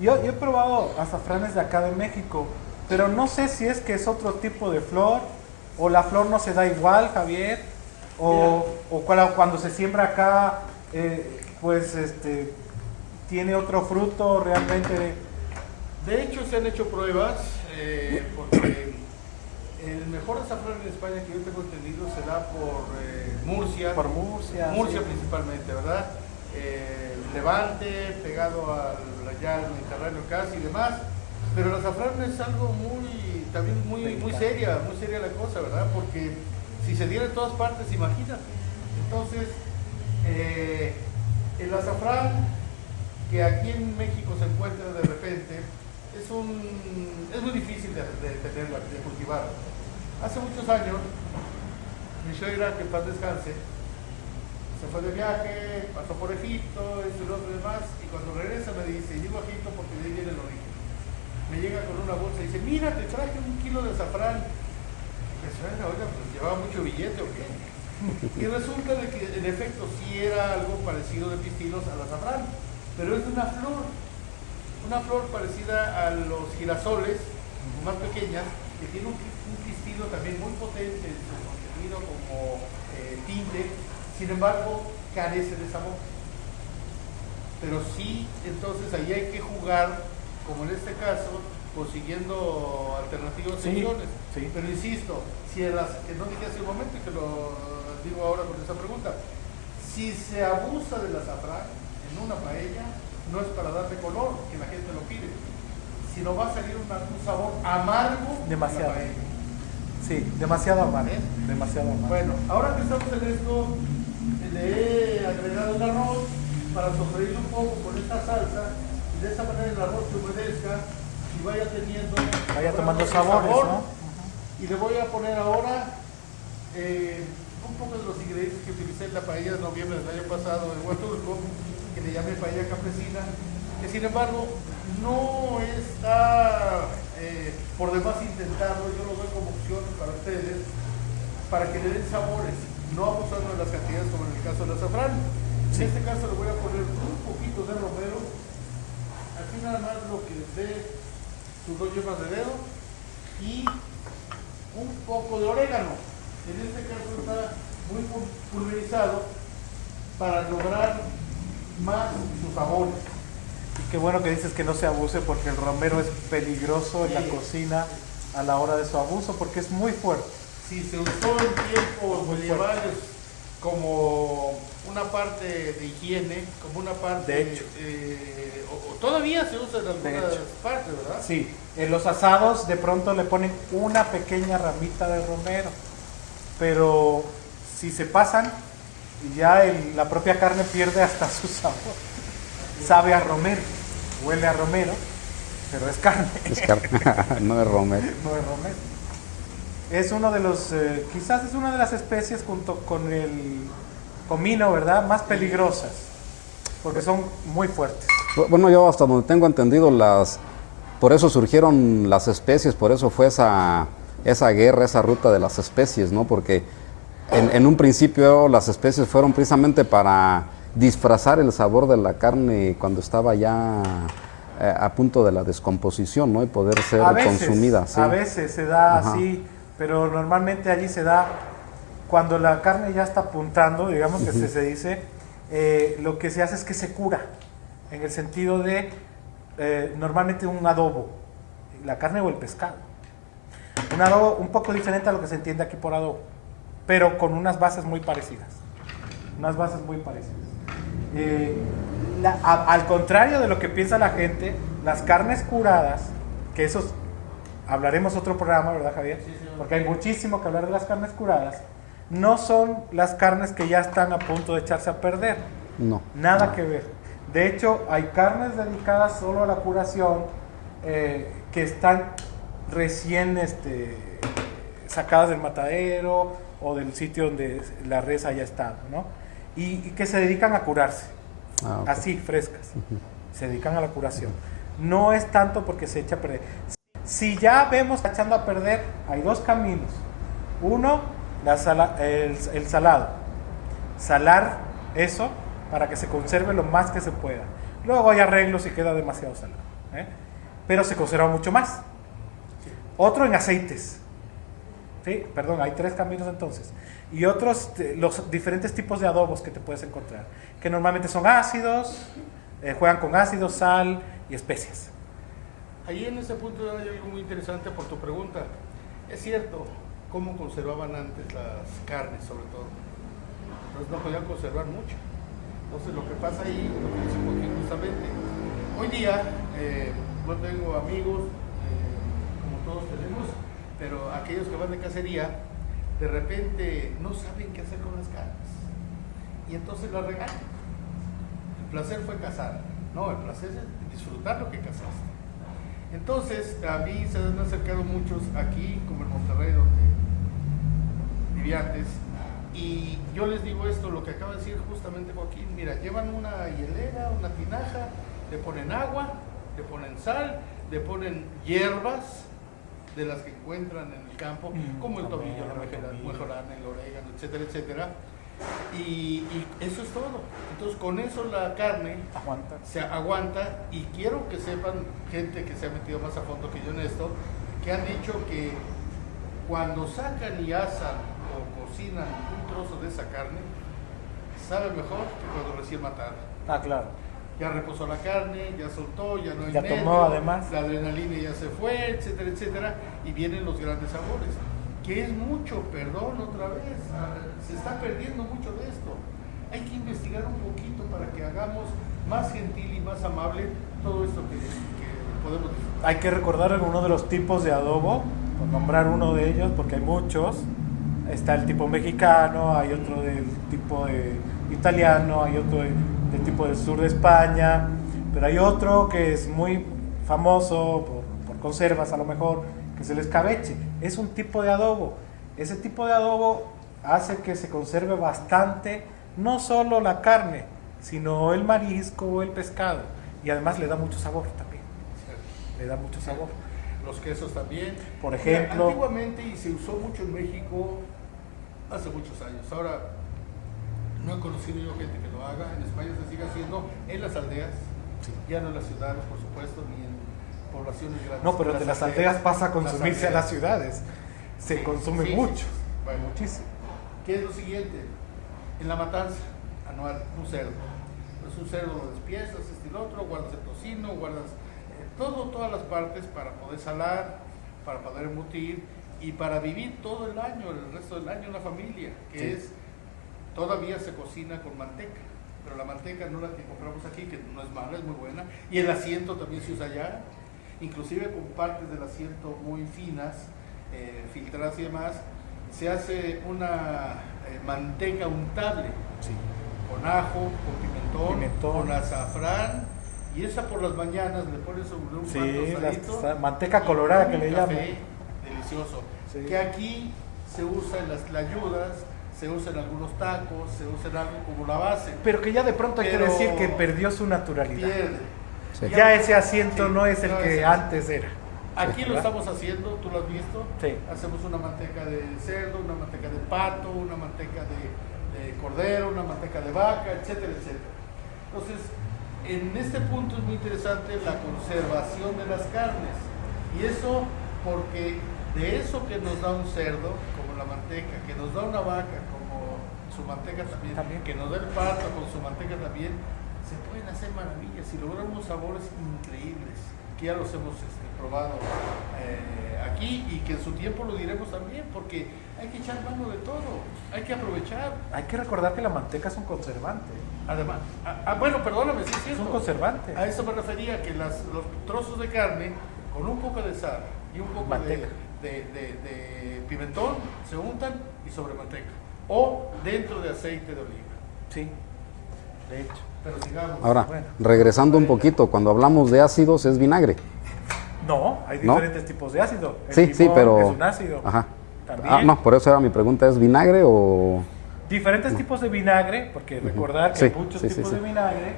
Yo he probado azafranes de acá de México, pero no sé si es que es otro tipo de flor, o la flor no se da igual, Javier, o cuando se siembra acá, tiene otro fruto realmente. De hecho, se han hecho pruebas porque el mejor azafrán en España que yo tengo entendido se da por Murcia. Por Murcia. Murcia Sí. principalmente, ¿verdad? Levante, pegado allá al Mediterráneo casi y demás. Pero el azafrán es algo también muy seria la cosa, ¿verdad? Porque si se diera en todas partes, imagínate. Entonces, el azafrán que aquí en México se encuentra de repente es muy difícil de tenerlo, de cultivarlo. Hace muchos años, mi suegra, que en paz descanse, se fue de viaje, pasó por Egipto, esto y lo otro y demás, y cuando regresa me dice, llego a Egipto porque de ahí viene el origen. Me llega con una bolsa y dice, mira, te traje 1 kilo de azafrán. Y me suena, oiga, pues llevaba mucho billete o qué. Y resulta de que en efecto sí era algo parecido de pistilos al azafrán, pero es una flor parecida a los girasoles, más pequeñas, que tiene un pistilo también muy potente en su contenido como tinte, sin embargo carece de sabor. Pero sí, entonces ahí hay que jugar, como en este caso, consiguiendo alternativas Sí, opciones. sí. Pero insisto, que no dije hace un momento y que lo digo ahora con esa pregunta, si se abusa del azafrán en una paella, no es para darle color, que la gente lo pide, sino va a salir un sabor amargo. Demasiado. En la paella. Sí, demasiado amargo. ¿Eh? Demasiado amargo. Bueno, ahora que estamos en esto, le he agregado el arroz para sofreírlo un poco con esta salsa, y de esa manera el arroz se humedezca y vaya teniendo... Vaya tomando sabores, ¿no? Y le voy a poner ahora un poco de los ingredientes que utilicé en la paella de noviembre del año pasado en Huatulco, que le llamé paella campesina, que sin embargo no está por demás intentarlo, yo lo doy como opción para ustedes, para que le den sabores, no abusando de las cantidades como en el caso del azafrán. En este caso le voy a poner un poquito de romero, aquí nada más lo que dé tus 2 yemas de dedo y un poco de orégano. En este caso está muy pulverizado para lograr más sus sabores. Y qué bueno que dices que no se abuse porque el romero es peligroso en la cocina a la hora de su abuso porque es muy fuerte. Si se usó en tiempos medievales como una parte de higiene, como una parte De hecho. o todavía se usa en algunas hecho. partes, ¿verdad? Sí, en los asados de pronto le ponen una pequeña ramita de romero, pero si se pasan, ya la propia carne pierde hasta su sabor. Sabe a romero, huele a romero, pero es carne. Es carne, no es romero. No es romero. Es uno de los, quizás es una de las especies junto con el comino, ¿verdad? Más peligrosas, porque son muy fuertes. Bueno, yo hasta donde tengo entendido, por eso surgieron las especies, por eso fue esa guerra, esa ruta de las especies, ¿no? Porque en un principio las especies fueron precisamente para disfrazar el sabor de la carne cuando estaba ya a punto de la descomposición, ¿no? Y poder ser consumida. ¿Sí? A veces se da Ajá. así, pero normalmente allí se da cuando la carne ya está apuntando, digamos que se dice, lo que se hace es que se cura, en el sentido de normalmente un adobo, la carne o el pescado. Un adobo un poco diferente a lo que se entiende aquí por adobo, pero con unas bases muy parecidas. Unas bases muy parecidas. Al contrario de lo que piensa la gente, las carnes curadas, que esos hablaremos otro programa, ¿verdad, Javier? Sí, señor. Porque hay muchísimo que hablar de las carnes curadas. No son las carnes que ya están a punto de echarse a perder. No. Nada que ver. De hecho, hay carnes dedicadas solo a la curación que están recién sacadas del matadero o del sitio donde la res haya estado, ¿no? Y que se dedican a curarse, Ok. así, frescas. Se dedican a la curación. No es tanto porque se echa a perder. Si ya vemos echando a perder, hay 2 caminos. Uno, el salado. Salar eso para que se conserve lo más que se pueda. Luego hay arreglos si queda demasiado salado, pero se conserva mucho más. Otro en aceites. ¿Sí? Perdón, hay 3 caminos entonces. Y otros, los diferentes tipos de adobos que te puedes encontrar, que normalmente son ácidos, juegan con ácidos, sal y especias. Ahí en ese punto hay algo muy interesante por tu pregunta. Es cierto, cómo conservaban antes las carnes, sobre todo. Entonces no podían conservar mucho. Entonces lo que pasa ahí, lo que dice Joaquín justamente, hoy día no tengo amigos, como todos tenemos, pero aquellos que van de cacería, de repente no saben qué hacer con las carnes. Y entonces las regañan. El placer fue cazar. No, el placer es disfrutar lo que cazaste. Entonces, a mí se han acercado muchos aquí, como en Monterrey, donde viví antes, y yo les digo esto, lo que acaba de decir justamente Joaquín, mira, llevan una hielera, una tinaja, le ponen agua, le ponen sal, le ponen hierbas de las que encuentran en el campo, como el tomillo, la mejorana, el orégano, etcétera, etcétera, y eso es todo. Entonces, con eso la carne Aguanta. se aguanta, y quiero que sepan, gente que se ha metido más a fondo que yo en esto, que han dicho que cuando sacan y asan o cocinan un trozo de esa carne, sabe mejor que cuando recién mataron. Ah, claro. Ya reposó la carne, ya soltó, ya no hay Ya nervio, tomó, además. la adrenalina ya se fue, etcétera, etcétera, y vienen los grandes sabores. Que es mucho, perdón otra vez, se está perdiendo mucho de esto. Hay que investigar un poquito para que hagamos más gentil y más amable todo esto que podemos disfrutar. Hay que recordar algunos de los tipos de adobo, por nombrar uno de ellos, porque hay muchos. Está el tipo mexicano, hay otro del tipo italiano, hay otro del tipo del sur de España, pero hay otro que es muy famoso por conservas a lo mejor, que es el escabeche. Es un tipo de adobo. Ese tipo de adobo hace que se conserve bastante, no solo la carne, sino el marisco o el pescado. Y además le da mucho sabor también. Le da mucho sabor. Los quesos también. Por ejemplo. Mira, antiguamente, y se usó mucho en México hace muchos años. Ahora no he conocido yo gente que lo haga. En España se sigue haciendo en las aldeas, ya no en las ciudades, por supuesto, ni en poblaciones grandes. No, pero de las aldeas pasa a consumirse a las ciudades. Se consume sí, mucho, sí. Bueno, muchísimo. ¿qué es lo siguiente? En la matanza anual, un cerdo. Pues un cerdo lo despiezas, este y lo otro, guardas el tocino, guardas todas las partes para poder salar, para poder embutir y para vivir todo el año, el resto del año, una familia, que Sí. es, todavía se cocina con manteca, pero la manteca no la que compramos aquí, que no es mala, es muy buena, y el asiento también se usa allá, inclusive con partes del asiento muy finas, filtradas y demás, se hace una manteca untable, Sí. con ajo, con pimentón, con azafrán, y esa por las mañanas le pones sobre un pan Sí, tostadito, manteca y colorada con que un le café llaman. delicioso, Sí. que aquí se usa en las tlayudas, se usa en algunos tacos, se usa en algo como la base, Pero que ya de pronto hay que Pero decir que perdió su naturalidad. pierde. Sí. Ya ese asiento Sí, no es el no que es- antes era. Aquí lo ¿verdad? estamos haciendo, tú lo has visto. Sí. Hacemos una manteca de cerdo, una manteca de pato, una manteca de cordero, una manteca de vaca, etcétera, etcétera. Entonces, en este punto es muy interesante la conservación de las carnes. Y eso porque de eso que nos da un cerdo, como la manteca, que nos da una vaca, como su manteca también, que nos da el pato con su manteca también, se pueden hacer maravillas y logramos sabores increíbles, que ya los hemos probado aquí y que en su tiempo lo diremos también, porque hay que echar mano de todo, hay que aprovechar. Hay que recordar que la manteca es un conservante. Además, bueno, perdóname, sí es Es cierto. un conservante. A eso me refería, que los trozos de carne con un poco de sal y un poco Manteca. de pimentón se untan y sobre manteca o dentro de aceite de oliva. Sí, de hecho. Pero sigamos. Ahora, Bueno. regresando un poquito, cuando hablamos de ácidos es vinagre. No, hay ¿No? diferentes tipos de ácido. El Sí, sí, limón pero... es un ácido. Ajá. También. Ah, no, por eso era mi pregunta, ¿es vinagre o...? Diferentes tipos de vinagre, porque recordar que Sí, hay muchos sí, sí, tipos sí. de vinagre.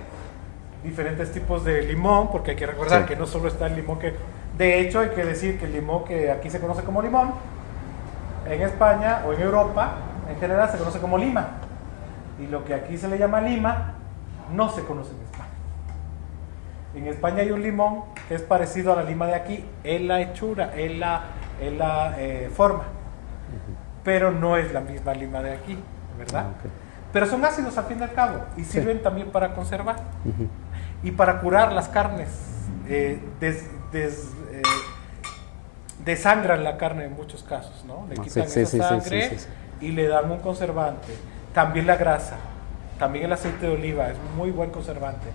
Diferentes tipos de limón, porque hay que recordar Sí. que no solo está el limón que... De hecho, hay que decir que el limón que aquí se conoce como limón, en España o en Europa, en general se conoce como lima. Y lo que aquí se le llama lima, no se conoce en España. En España hay un limón que es parecido a la lima de aquí, en la hechura, en la forma. Pero no es la misma lima de aquí, ¿verdad? Ah, ok. Pero son ácidos al fin y al cabo y sirven también para conservar y para curar las carnes. Desangran la carne en muchos casos, ¿no? Le Ah, quitan sí, esa sí, sí, sangre sí, sí. y le dan un conservante. También la grasa, también el aceite de oliva es muy buen conservante.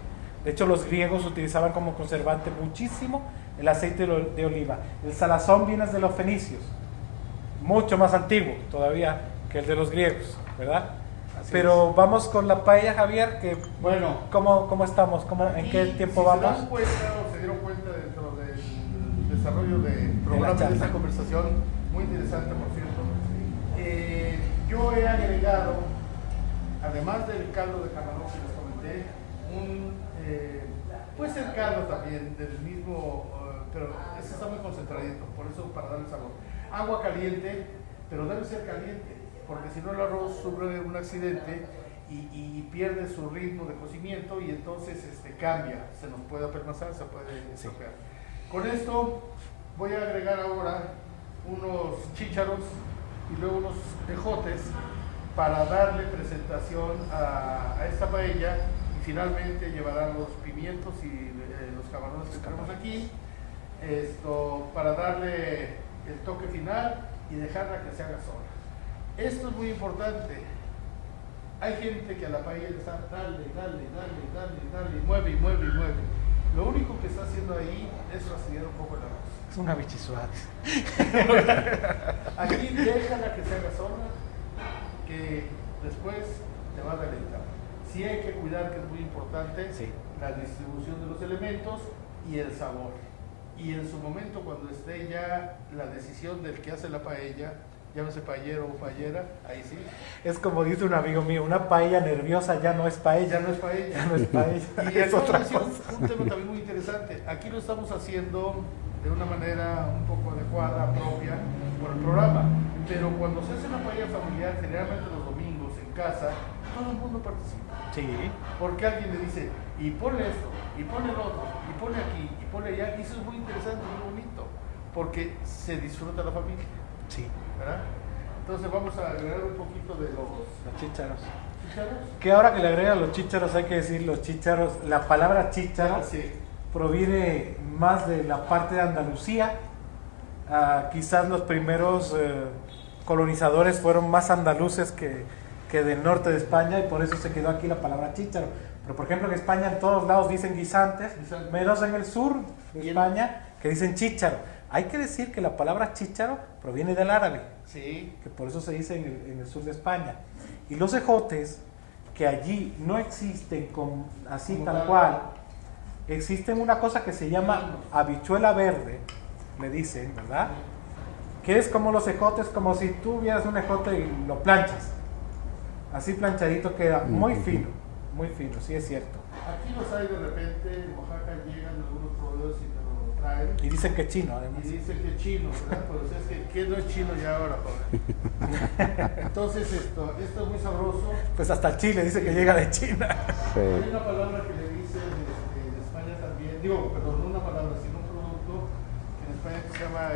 De hecho, los griegos utilizaban como conservante muchísimo el aceite de oliva. El salazón viene de los fenicios, mucho más antiguo todavía que el de los griegos, ¿verdad? Pero vamos con la paella, Javier, que Bueno, ¿cómo estamos? ¿En qué y tiempo si vamos? se dan cuenta o se dieron cuenta dentro del desarrollo del programa de charla. esta conversación, muy interesante por cierto, yo he agregado, además del caldo de camarón que les comenté, puede ser caldo también del mismo, pero ese está muy concentradito, por eso para darle sabor. Agua caliente, pero debe ser caliente, porque si no el arroz sufre un accidente y pierde su ritmo de cocimiento y entonces cambia, se nos puede apermazar, se puede estropear. Con esto voy a agregar ahora unos chícharos y luego unos ejotes para darle presentación a esta paella y finalmente llevarán los pimientos y los camarones que tenemos aquí, para darle el toque final y dejarla que se haga sola. Esto es muy importante. Hay gente que a la paella le está dale, mueve y mueve y mueve. Lo único que está haciendo ahí es fastidiar un poco el arroz. Es una bichisuada. Aquí déjala que se haga sola, que después te va a deleitar. Sí hay que cuidar, que es muy importante, Sí. la distribución de los elementos y el sabor. Y en su momento, cuando esté ya la decisión del que hace la paella, llámese paellero o paellera, ahí sí, Es como dice un amigo mío, una paella nerviosa ya no es paella. ya no es paella. Ya no es paella, Y es acabo de otra decir cosa. un tema también muy interesante. Aquí lo estamos haciendo de una manera un poco adecuada, propia, por el programa. Pero cuando se hace una paella familiar, generalmente los domingos en casa, todo el mundo participa. Sí. Porque alguien le dice, y ponle esto, y ponle el otro, y ponle aquí, y ponle mole allá, y eso es muy interesante, muy bonito, porque se disfruta la familia, Sí. ¿verdad? Entonces vamos a agregar un poquito de Los chícharos. chícharos. Que ahora que le agregan los chícharos, hay que decir los chícharos, la palabra chícharo Sí. proviene más de la parte de Andalucía. Quizás los primeros colonizadores fueron más andaluces que del norte de España y por eso se quedó aquí la palabra chícharo. Pero por ejemplo en España en todos lados dicen guisantes, Guisante. menos en el sur de Y en- España que dicen chícharo. Hay que decir que la palabra chícharo proviene del árabe, Sí. que por eso se dice en el sur de España. Y los ejotes, que allí no existen así Como tal tal. cual, existen una cosa que se llama habichuela verde, le dicen, ¿verdad? Que es como los ejotes, como si tú vieras un ejote y lo planchas. Así planchadito queda, muy fino, sí es cierto. Aquí los hay de repente, en Oaxaca llegan algunos proveedores y te lo traen. Y dicen que es chino, además. Y dice que es chino, ¿verdad? Pues es que ¿quién no es chino ya ahora, joven? Entonces esto es muy sabroso. Pues hasta el chile dice que llega de China. Hay una palabra que le dicen en España también, digo, perdón, no una palabra, sino un producto en España que se llama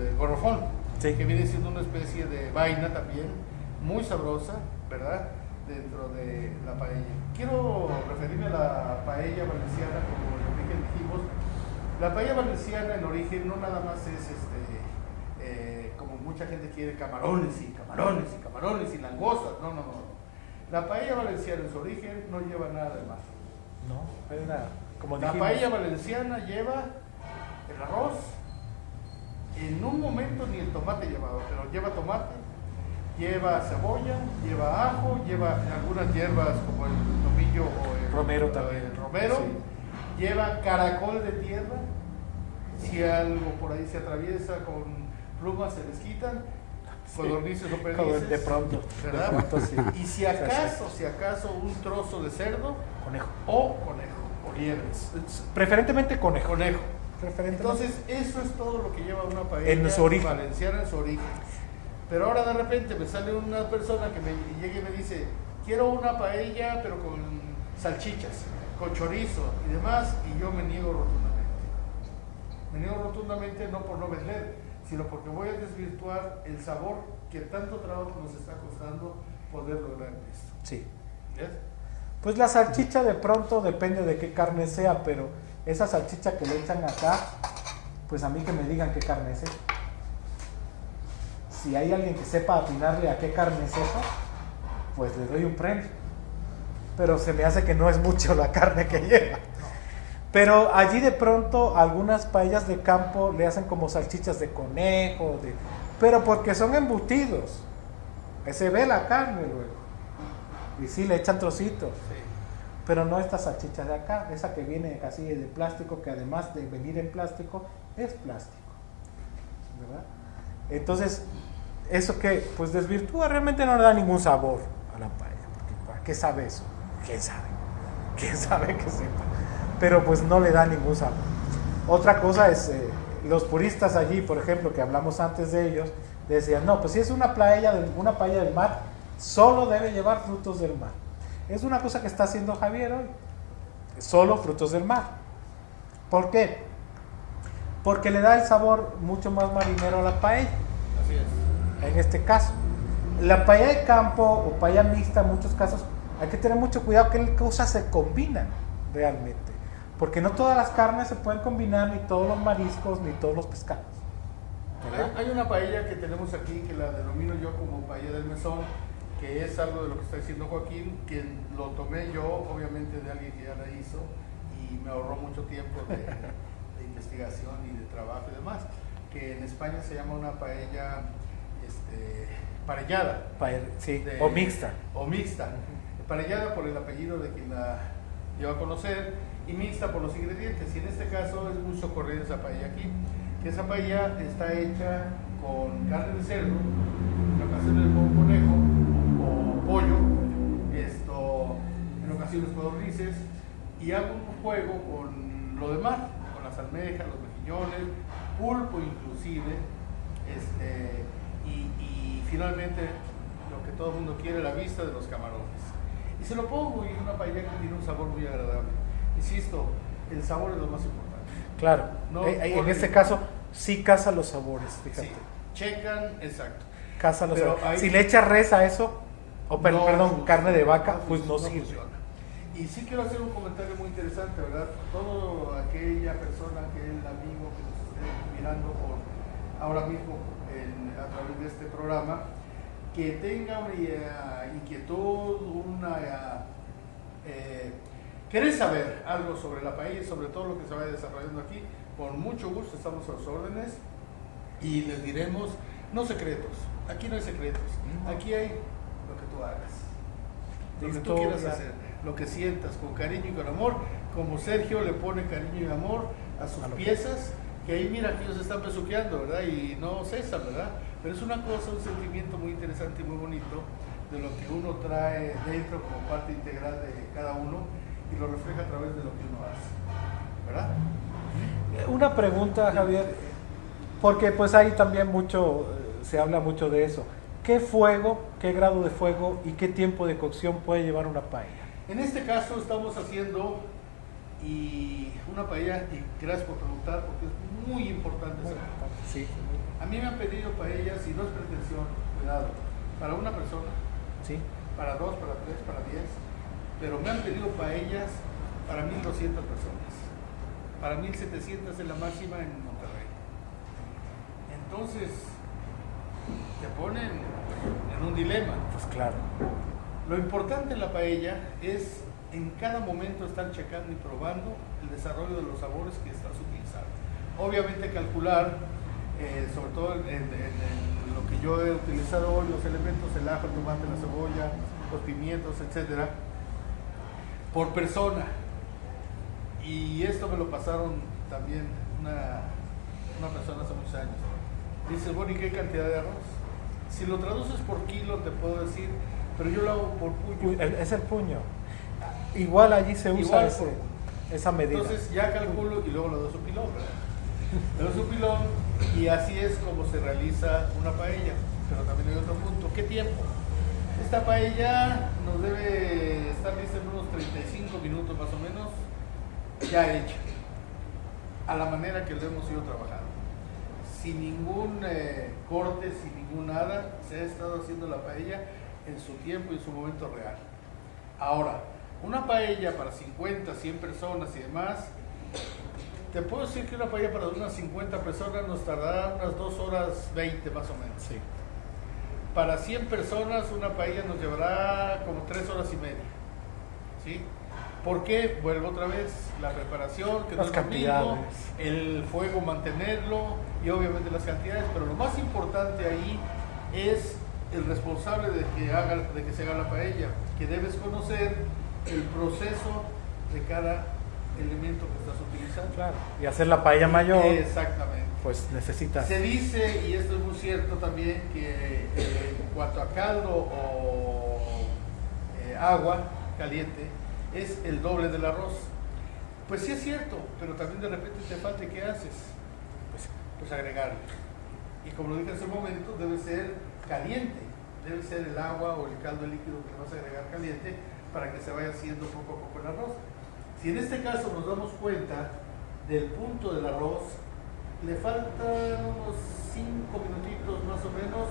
el gorrofón, Sí. que viene siendo una especie de vaina también, muy sabrosa, ¿verdad? Dentro de la paella. Quiero referirme a la paella valenciana, como en origen dijimos. La paella valenciana en origen no nada más es como mucha gente quiere camarones y camarones y camarones y langostas. No, no, no. La paella valenciana en su origen no lleva nada de mar. No, era como La dijimos. paella valenciana lleva el arroz. En un momento ni el tomate llevaba, pero lleva tomate, lleva cebolla, lleva ajo, lleva algunas hierbas como el tomillo o el Romero también. el romero, Sí. lleva caracol de tierra. Si algo por ahí se atraviesa con plumas se les quitan, codornices o Como perdices, de pronto, ¿verdad? de pronto, sí. Y si acaso un trozo de cerdo Conejo. o conejo o liebres. Preferentemente conejo. Conejo. Preferentemente. Entonces, eso es todo lo que lleva una paella En su origen. valenciana en su origen. Pero ahora de repente me sale una persona que me llega y me dice, quiero una paella pero con salchichas, con chorizo y demás, y yo me niego rotundamente. Me niego rotundamente no por no vender, sino porque voy a desvirtuar el sabor que tanto trabajo nos está costando poder lograr en esto. Sí. ¿Ves? Pues la salchicha de pronto depende de qué carne sea, pero esa salchicha que le echan acá, pues a mí que me digan qué carne es esa. Si hay alguien que sepa atinarle a qué carne es esa, pues le doy un premio. Pero se me hace que no es mucho la carne que lleva. Pero allí de pronto algunas paellas de campo le hacen como salchichas de conejo, pero porque son embutidos. Se ve la carne luego. Y sí, le echan trocitos. Pero no estas salchichas de acá, esa que viene casi de plástico, que además de venir en plástico, es plástico. ¿Verdad? Entonces, eso que pues desvirtúa, realmente no le da ningún sabor a la paella. Porque, ¿para qué sabe eso? ¿Quién sabe? ¿Quién sabe que sepa? Pero pues no le da ningún sabor. Otra cosa es, los puristas allí, por ejemplo, que hablamos antes de ellos, decían, no, pues si es una paella del mar, solo debe llevar frutos del mar. Es una cosa que está haciendo Javier hoy. Solo frutos del mar. ¿Por qué? Porque le da el sabor mucho más marinero a la paella. Así es. En este caso. La paella de campo o paella mixta, en muchos casos, hay que tener mucho cuidado que cosas se combinan realmente. Porque no todas las carnes se pueden combinar, ni todos los mariscos, ni todos los pescados. ¿Verdad? Hay una paella que tenemos aquí que la denomino yo como paella del mesón, que es algo de lo que está diciendo Joaquín, que lo tomé yo, obviamente, de alguien que ya la hizo y me ahorró mucho tiempo de investigación y de trabajo y demás, que en España se llama una paella parellada. Sí, De- o mixta. O mixta. Parellada por el apellido de quien la dio a conocer y mixta por los ingredientes. Y en este caso es muy socorrida esa paella aquí, que esa paella está hecha con carne de cerdo, en ocasiones con conejo o pollo, en ocasiones codornices, y hago un juego con lo demás, con las almejas, los mejillones, pulpo inclusive, y finalmente lo que todo el mundo quiere, la vista de los camarones. Y se lo pongo y una paella que tiene un sabor muy agradable. Insisto, el sabor es lo más importante. Claro, No, en porque- este caso sí casa los sabores, fíjate. Sí, checan, exacto. Casa los Pero sabores. hay- Si le echas res a eso, o No perdón, funciona, carne de vaca, pues no funciona. sirve. Y sí quiero hacer un comentario muy interesante, ¿verdad? Todo aquella persona, aquel amigo que nos esté mirando ahora mismo a través de este programa, que tenga una inquietud, querer saber algo sobre la paella y sobre todo lo que se vaya desarrollando aquí, con mucho gusto estamos a sus órdenes y les diremos, no secretos, aquí no hay secretos, aquí hay lo que tú hagas, lo que tú Historia. quieras hacer, lo que sientas con cariño y con amor, como Sergio le pone cariño y amor a sus piezas, que ahí mira que ellos están besuqueando, ¿verdad? Y no cesan, ¿verdad? Pero es una cosa, un sentimiento muy interesante y muy bonito de lo que uno trae dentro como parte integral de cada uno y lo refleja a través de lo que uno hace, ¿verdad? Una pregunta, Javier, porque pues hay también se habla mucho de eso. ¿Qué fuego, qué grado de fuego y qué tiempo de cocción puede llevar una paella? En este caso estamos haciendo una paella, y gracias por preguntar, porque es muy importante saber. Sí. A mí me han pedido paellas, y no es pretensión, cuidado, para una persona, Sí. para 2, para 3, para 10, pero me han pedido paellas para 1.200 personas, para 1.700 es la máxima en Monterrey. Entonces, te ponen en un dilema. Pues claro. Lo importante en la paella es en cada momento estar checando y probando el desarrollo de los sabores que estás utilizando. Obviamente calcular, sobre todo en lo que yo he utilizado hoy, los elementos, el ajo, el tomate, la cebolla, los pimientos, etcétera, por persona. Y esto me lo pasaron también una persona hace muchos años. Dice, bueno, ¿y qué cantidad de arroz? Si lo traduces por kilo te puedo decir, pero yo lo hago por puño. Es el puño. Igual allí se usa Igual esa medida. Entonces ya calculo y luego le doy su pilón, ¿verdad? Le doy su pilón y así es como se realiza una paella. Pero también hay otro punto. ¿Qué tiempo? Esta paella nos debe estar lista en unos 35 minutos más o menos, ya hecha, a la manera que lo hemos ido trabajando. Sin ningún corte, sin ningún nada, se ha estado haciendo la paella en su tiempo y en su momento real. Ahora, una paella para 50, 100 personas y demás, te puedo decir que una paella para unas 50 personas nos tardará unas 2 horas 20 más o menos. Sí. Para 100 personas una paella nos llevará como 3 horas y media. ¿Sí? ¿Por qué? Vuelvo otra vez, la preparación, que no Las es lo mismo, cantidades. el fuego mantenerlo y obviamente las cantidades, pero lo más importante ahí es el responsable de que se haga la paella, que debes conocer el proceso de cada elemento que estás utilizando. Claro. Y hacer la paella mayor, Exactamente. pues necesitas. Se dice, y esto es muy cierto también, que en cuanto a caldo o agua caliente, es el doble del arroz. Pues sí es cierto, pero también de repente te falta, ¿qué haces? Pues agregarle. Y como lo dije hace un momento, debe ser caliente, debe ser el agua o el caldo líquido que le vas a agregar caliente para que se vaya haciendo poco a poco el arroz. Si en este caso nos damos cuenta del punto del arroz, le faltan unos 5 minutitos más o menos.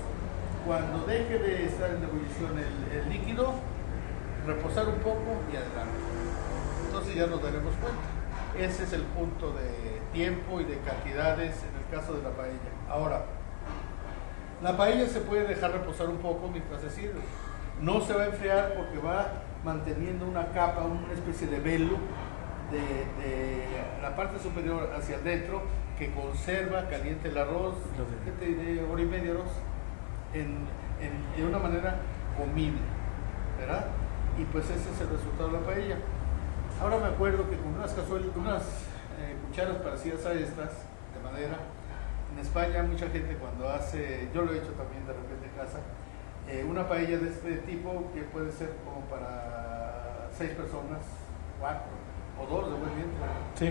Cuando deje de estar en ebullición el líquido, reposar un poco y adelante. Entonces ya nos daremos cuenta. Ese es el punto de tiempo y de cantidades en el caso de la paella. Ahora, la paella se puede dejar reposar un poco mientras se sirve. No se va a enfriar porque va manteniendo una capa, una especie de velo de la parte superior hacia adentro que conserva caliente el arroz, ¿qué te diré? Hora y media, 2, de una manera comible, ¿verdad? Y pues ese es el resultado de la paella. Ahora me acuerdo que con unas cucharas parecidas a estas, de madera, en España mucha gente cuando hace, yo lo he hecho también de repente en casa, una paella de este tipo que puede ser como para 6 personas, 4 o 2 de buen viento. Sí.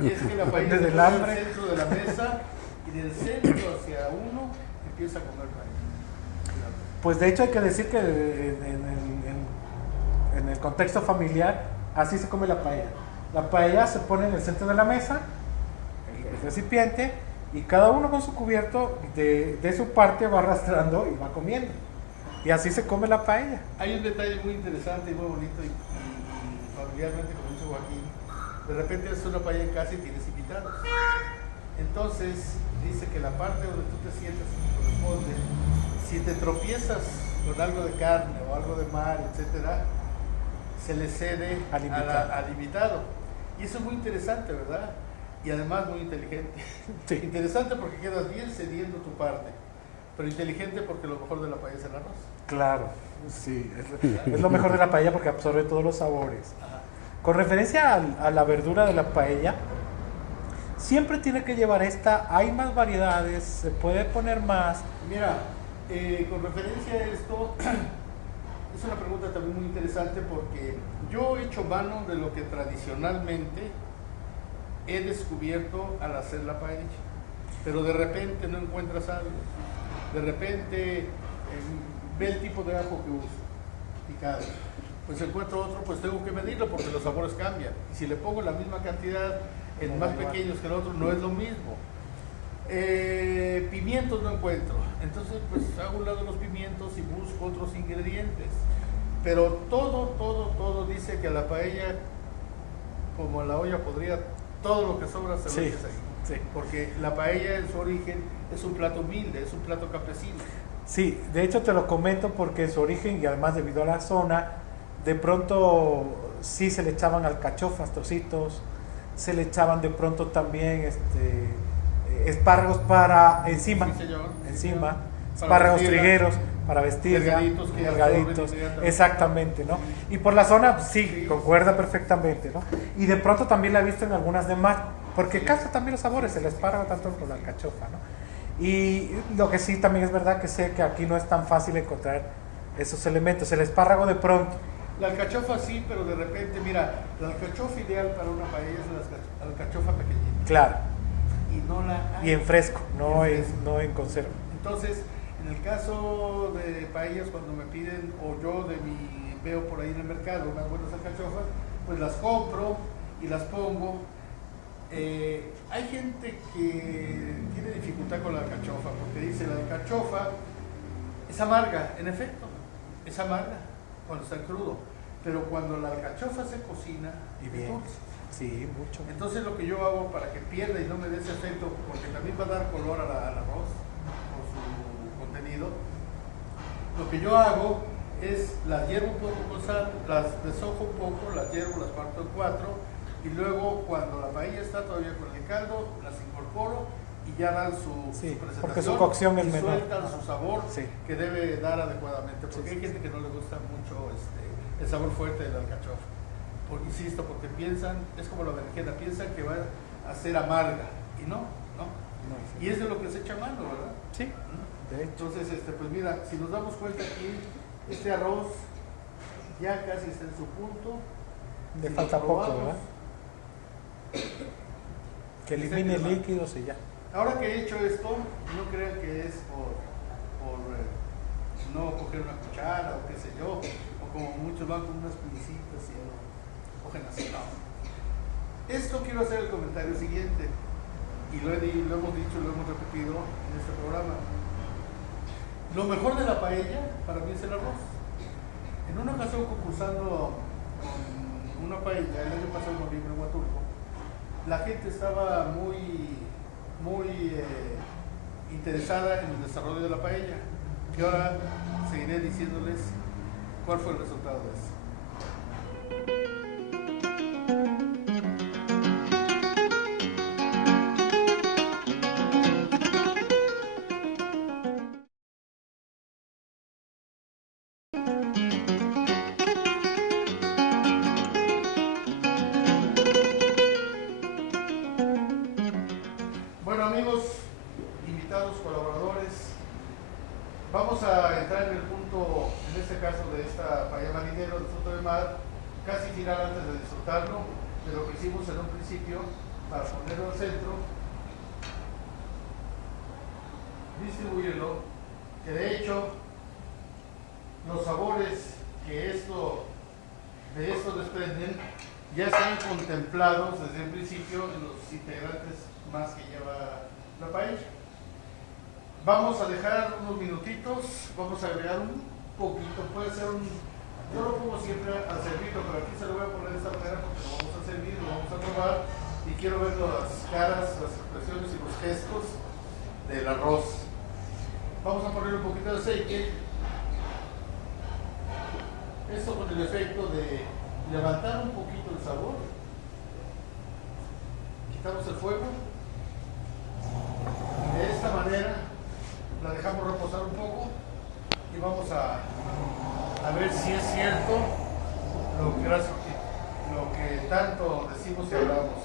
Y es que la paella Desde se el pone hambre. al centro de la mesa y del centro hacia uno empieza a comer paella. Pues de hecho hay que decir que en el contexto familiar así se come la paella. La paella se pone en el centro de la mesa, el recipiente, y cada uno con su cubierto de su parte va arrastrando y va comiendo. Y así se come la paella. Hay un detalle muy interesante y muy bonito y familiarmente, como dice Joaquín, de repente haces una paella en casa y tienes invitados. Entonces dice que la parte donde tú te sientas corresponde. Si te tropiezas con algo de carne o algo de mar, etcétera, se le cede al invitado. Y eso es muy interesante, ¿verdad? Y además muy inteligente. Sí. Interesante porque quedas bien cediendo tu parte, pero inteligente porque lo mejor de la paella es el arroz. Claro, sí, es lo mejor de la paella porque absorbe todos los sabores. Ajá. Con referencia a la verdura de la paella, siempre tiene que llevar hay más variedades, se puede poner más. Mira, con referencia a esto, es una pregunta también muy interesante porque yo he hecho mano de lo que tradicionalmente he descubierto al hacer la paella, pero de repente no encuentras algo, de repente ve el tipo de ajo que uso, picado, pues encuentro otro, pues tengo que medirlo porque los sabores cambian, y si le pongo la misma cantidad en más pequeños que el otro, no es lo mismo. Pimientos no encuentro, entonces pues hago un lado los pimientos y busco otros ingredientes, pero todo dice que a la paella, como a la olla podría, todo lo que sobra se lo echa ahí. Sí. Porque la paella en su origen es un plato humilde, es un plato campesino. Sí, de hecho te lo comento porque su origen y además debido a la zona, de pronto sí se le echaban alcachofas, trocitos, se le echaban de pronto también espárragos para encima, Sí, señor. encima, Para espárragos vestirla. trigueros para vestir, Delgaditos que delgaditos, absorben inmediatamente. exactamente, ¿no? Y por la zona sí, concuerda perfectamente, ¿no? Y de pronto también la he visto en algunas demás, porque capta también los sabores, el espárrago tanto con la alcachofa, ¿no? Y lo que sí también es verdad que sé que aquí no es tan fácil encontrar esos elementos, el espárrago de pronto. La alcachofa sí, pero de repente, mira, la alcachofa ideal para una paella es la alcachofa pequeñita. Claro, Y no la hay. y en fresco, no Y en en, fresco. no en conserva. Entonces, en el caso de paellas, cuando me piden, o yo veo por ahí en el mercado unas buenas alcachofas, pues las compro y las pongo. Hay gente que tiene dificultad con la alcachofa, porque dice la alcachofa es amarga, en efecto, es amarga cuando está en crudo, pero cuando la alcachofa se cocina, Y es bien, dulce. sí, mucho. Entonces lo que yo hago para que pierda y no me dé ese efecto, porque también va a dar color al arroz por su contenido, lo que yo hago es las hiervo un poco con sal, las deshojo un poco, las hiervo, las parto en cuatro, y luego cuando la paella está todavía con el caldo, las incorporo y ya dan su presentación. Porque su cocción es y menor. sueltan su sabor Sí. que debe dar adecuadamente, porque Sí, hay sí, gente que no le gusta mucho el sabor fuerte de la alcachofa. Insisto, porque piensan, es como la berenjena, piensan que va a ser amarga, y no. No, sí. Y es de lo que se echa mano, ¿verdad? Sí, de hecho. Entonces, pues mira, si nos damos cuenta aquí, este arroz ya casi está en su punto. Le Si falta lo poco, probamos, ¿verdad? Que elimine líquidos y ya. Ahora que he hecho esto, no crean que es por no coger una cuchara o qué sé yo, o como muchos van con unas pinicitas y lo cogen así, no. Esto quiero hacer el comentario siguiente, y lo hemos dicho, lo hemos repetido en este programa. Lo mejor de la paella para mí es el arroz. En una ocasión concursando con una paella, el año pasado en noviembre en Huatulco, la gente estaba muy interesada en el desarrollo de la paella, y ahora seguiré diciéndoles cuál fue el resultado de eso. Bueno, amigos, invitados, colaboradores, vamos a entrar en el punto, en este caso de esta paella marinero de fruto de mar, casi final antes de disfrutarlo, de lo que hicimos en un principio para ponerlo al centro, distribuirlo, que de hecho los sabores que de esto desprenden ya están contemplados desde el principio en los integrantes más que lleva la paella. Vamos a dejar unos minutitos, vamos a agregar un poquito, puede ser un, yo lo pongo siempre a servirlo, pero aquí se lo voy a poner de esta manera porque lo vamos a servir, lo vamos a probar y quiero ver las caras, las expresiones y los gestos del arroz. Vamos a poner un poquito de aceite, esto con el efecto de levantar un poquito el sabor. Quitamos el fuego y de esta manera la dejamos reposar un poco y vamos a ver si es cierto lo que tanto decimos y hablamos.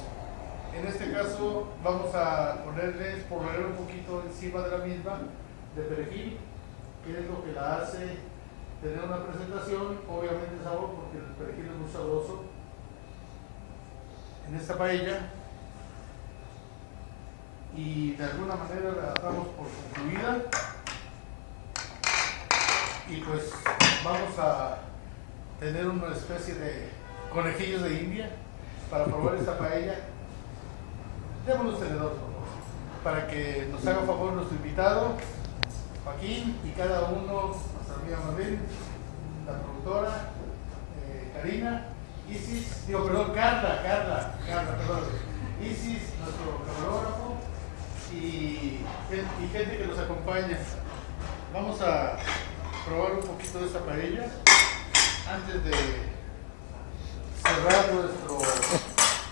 En este caso vamos a ponerles, poner un poquito encima de la misma de perejil, que es lo que la hace tener una presentación, obviamente sabor, porque el perejil es muy sabroso en esta paella, y de alguna manera la damos por concluida y pues vamos a tener una especie de conejillos de India para probar esta paella. Démonos los tenedores, por favor, para que nos haga favor nuestro invitado Joaquín y cada uno, nuestra amiga Marlene, la productora, Karina, Carla, Isis, nuestro camarógrafo y gente que nos acompaña. Vamos a probar un poquito de esta paella antes de cerrar nuestro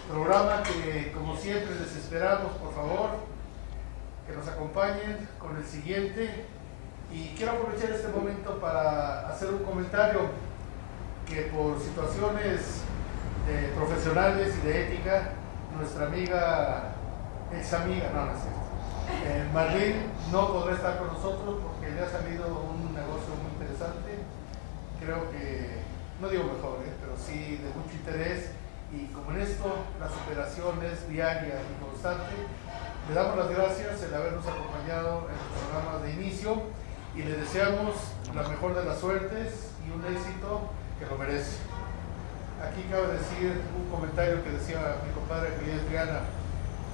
programa, que como siempre les esperamos, por favor, que nos acompañen con el siguiente. Y quiero aprovechar este momento para hacer un comentario que por situaciones profesionales y de ética, nuestra amiga, Marlene no podrá estar con nosotros porque le ha salido un negocio muy interesante, creo que, no digo mejor, pero sí de mucho interés, y como en esto la superación es diaria y constante, le damos las gracias el habernos acompañado en el programa de inicio y le deseamos la mejor de las suertes y un éxito que lo merece. Aquí cabe decir un comentario que decía mi compadre Miguel Triana: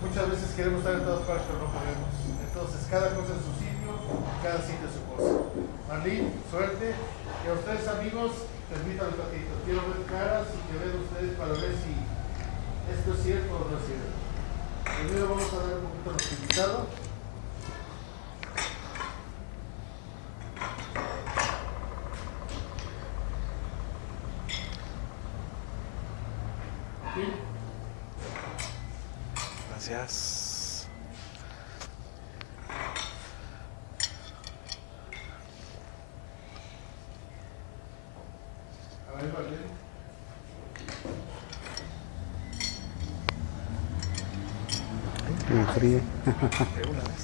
muchas veces queremos estar en todas partes, pero no podemos. Entonces, cada cosa en su sitio, cada sitio en su cosa. Marlene, suerte. Y a ustedes, amigos, permítanme un ratito. Quiero ver caras y que vean ustedes para ver si esto es cierto o no es cierto. Primero vamos a dar un poquito a nuestro invitado. ¿Sí? Gracias. A ver, Marlene. Me fríe. De una vez.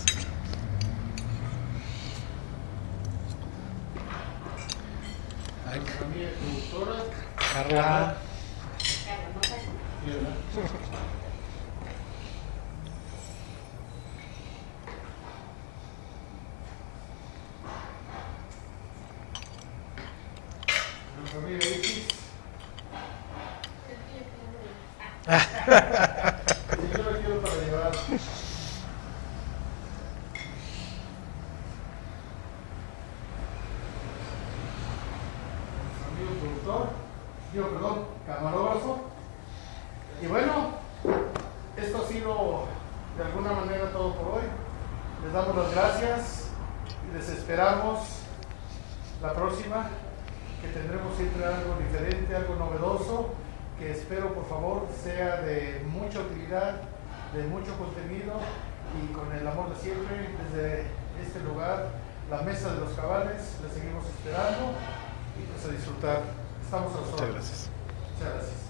Nuestra amiga productora. Carla. Sí, ¿verdad? Nuestra amiga Isis. Sí, yo la quiero para llevar. Nuestro amigo productor, camarógrafo. Y bueno, esto ha sido de alguna manera todo por hoy. Les damos las gracias y les esperamos la próxima, que tendremos siempre algo diferente, algo novedoso, que espero por favor sea de mucha utilidad, de mucho contenido y con el amor de siempre. Desde este lugar, la Mesa de los Cabales, les seguimos esperando y pues a disfrutar. Estamos a los órdenes. Muchas gracias. Muchas gracias.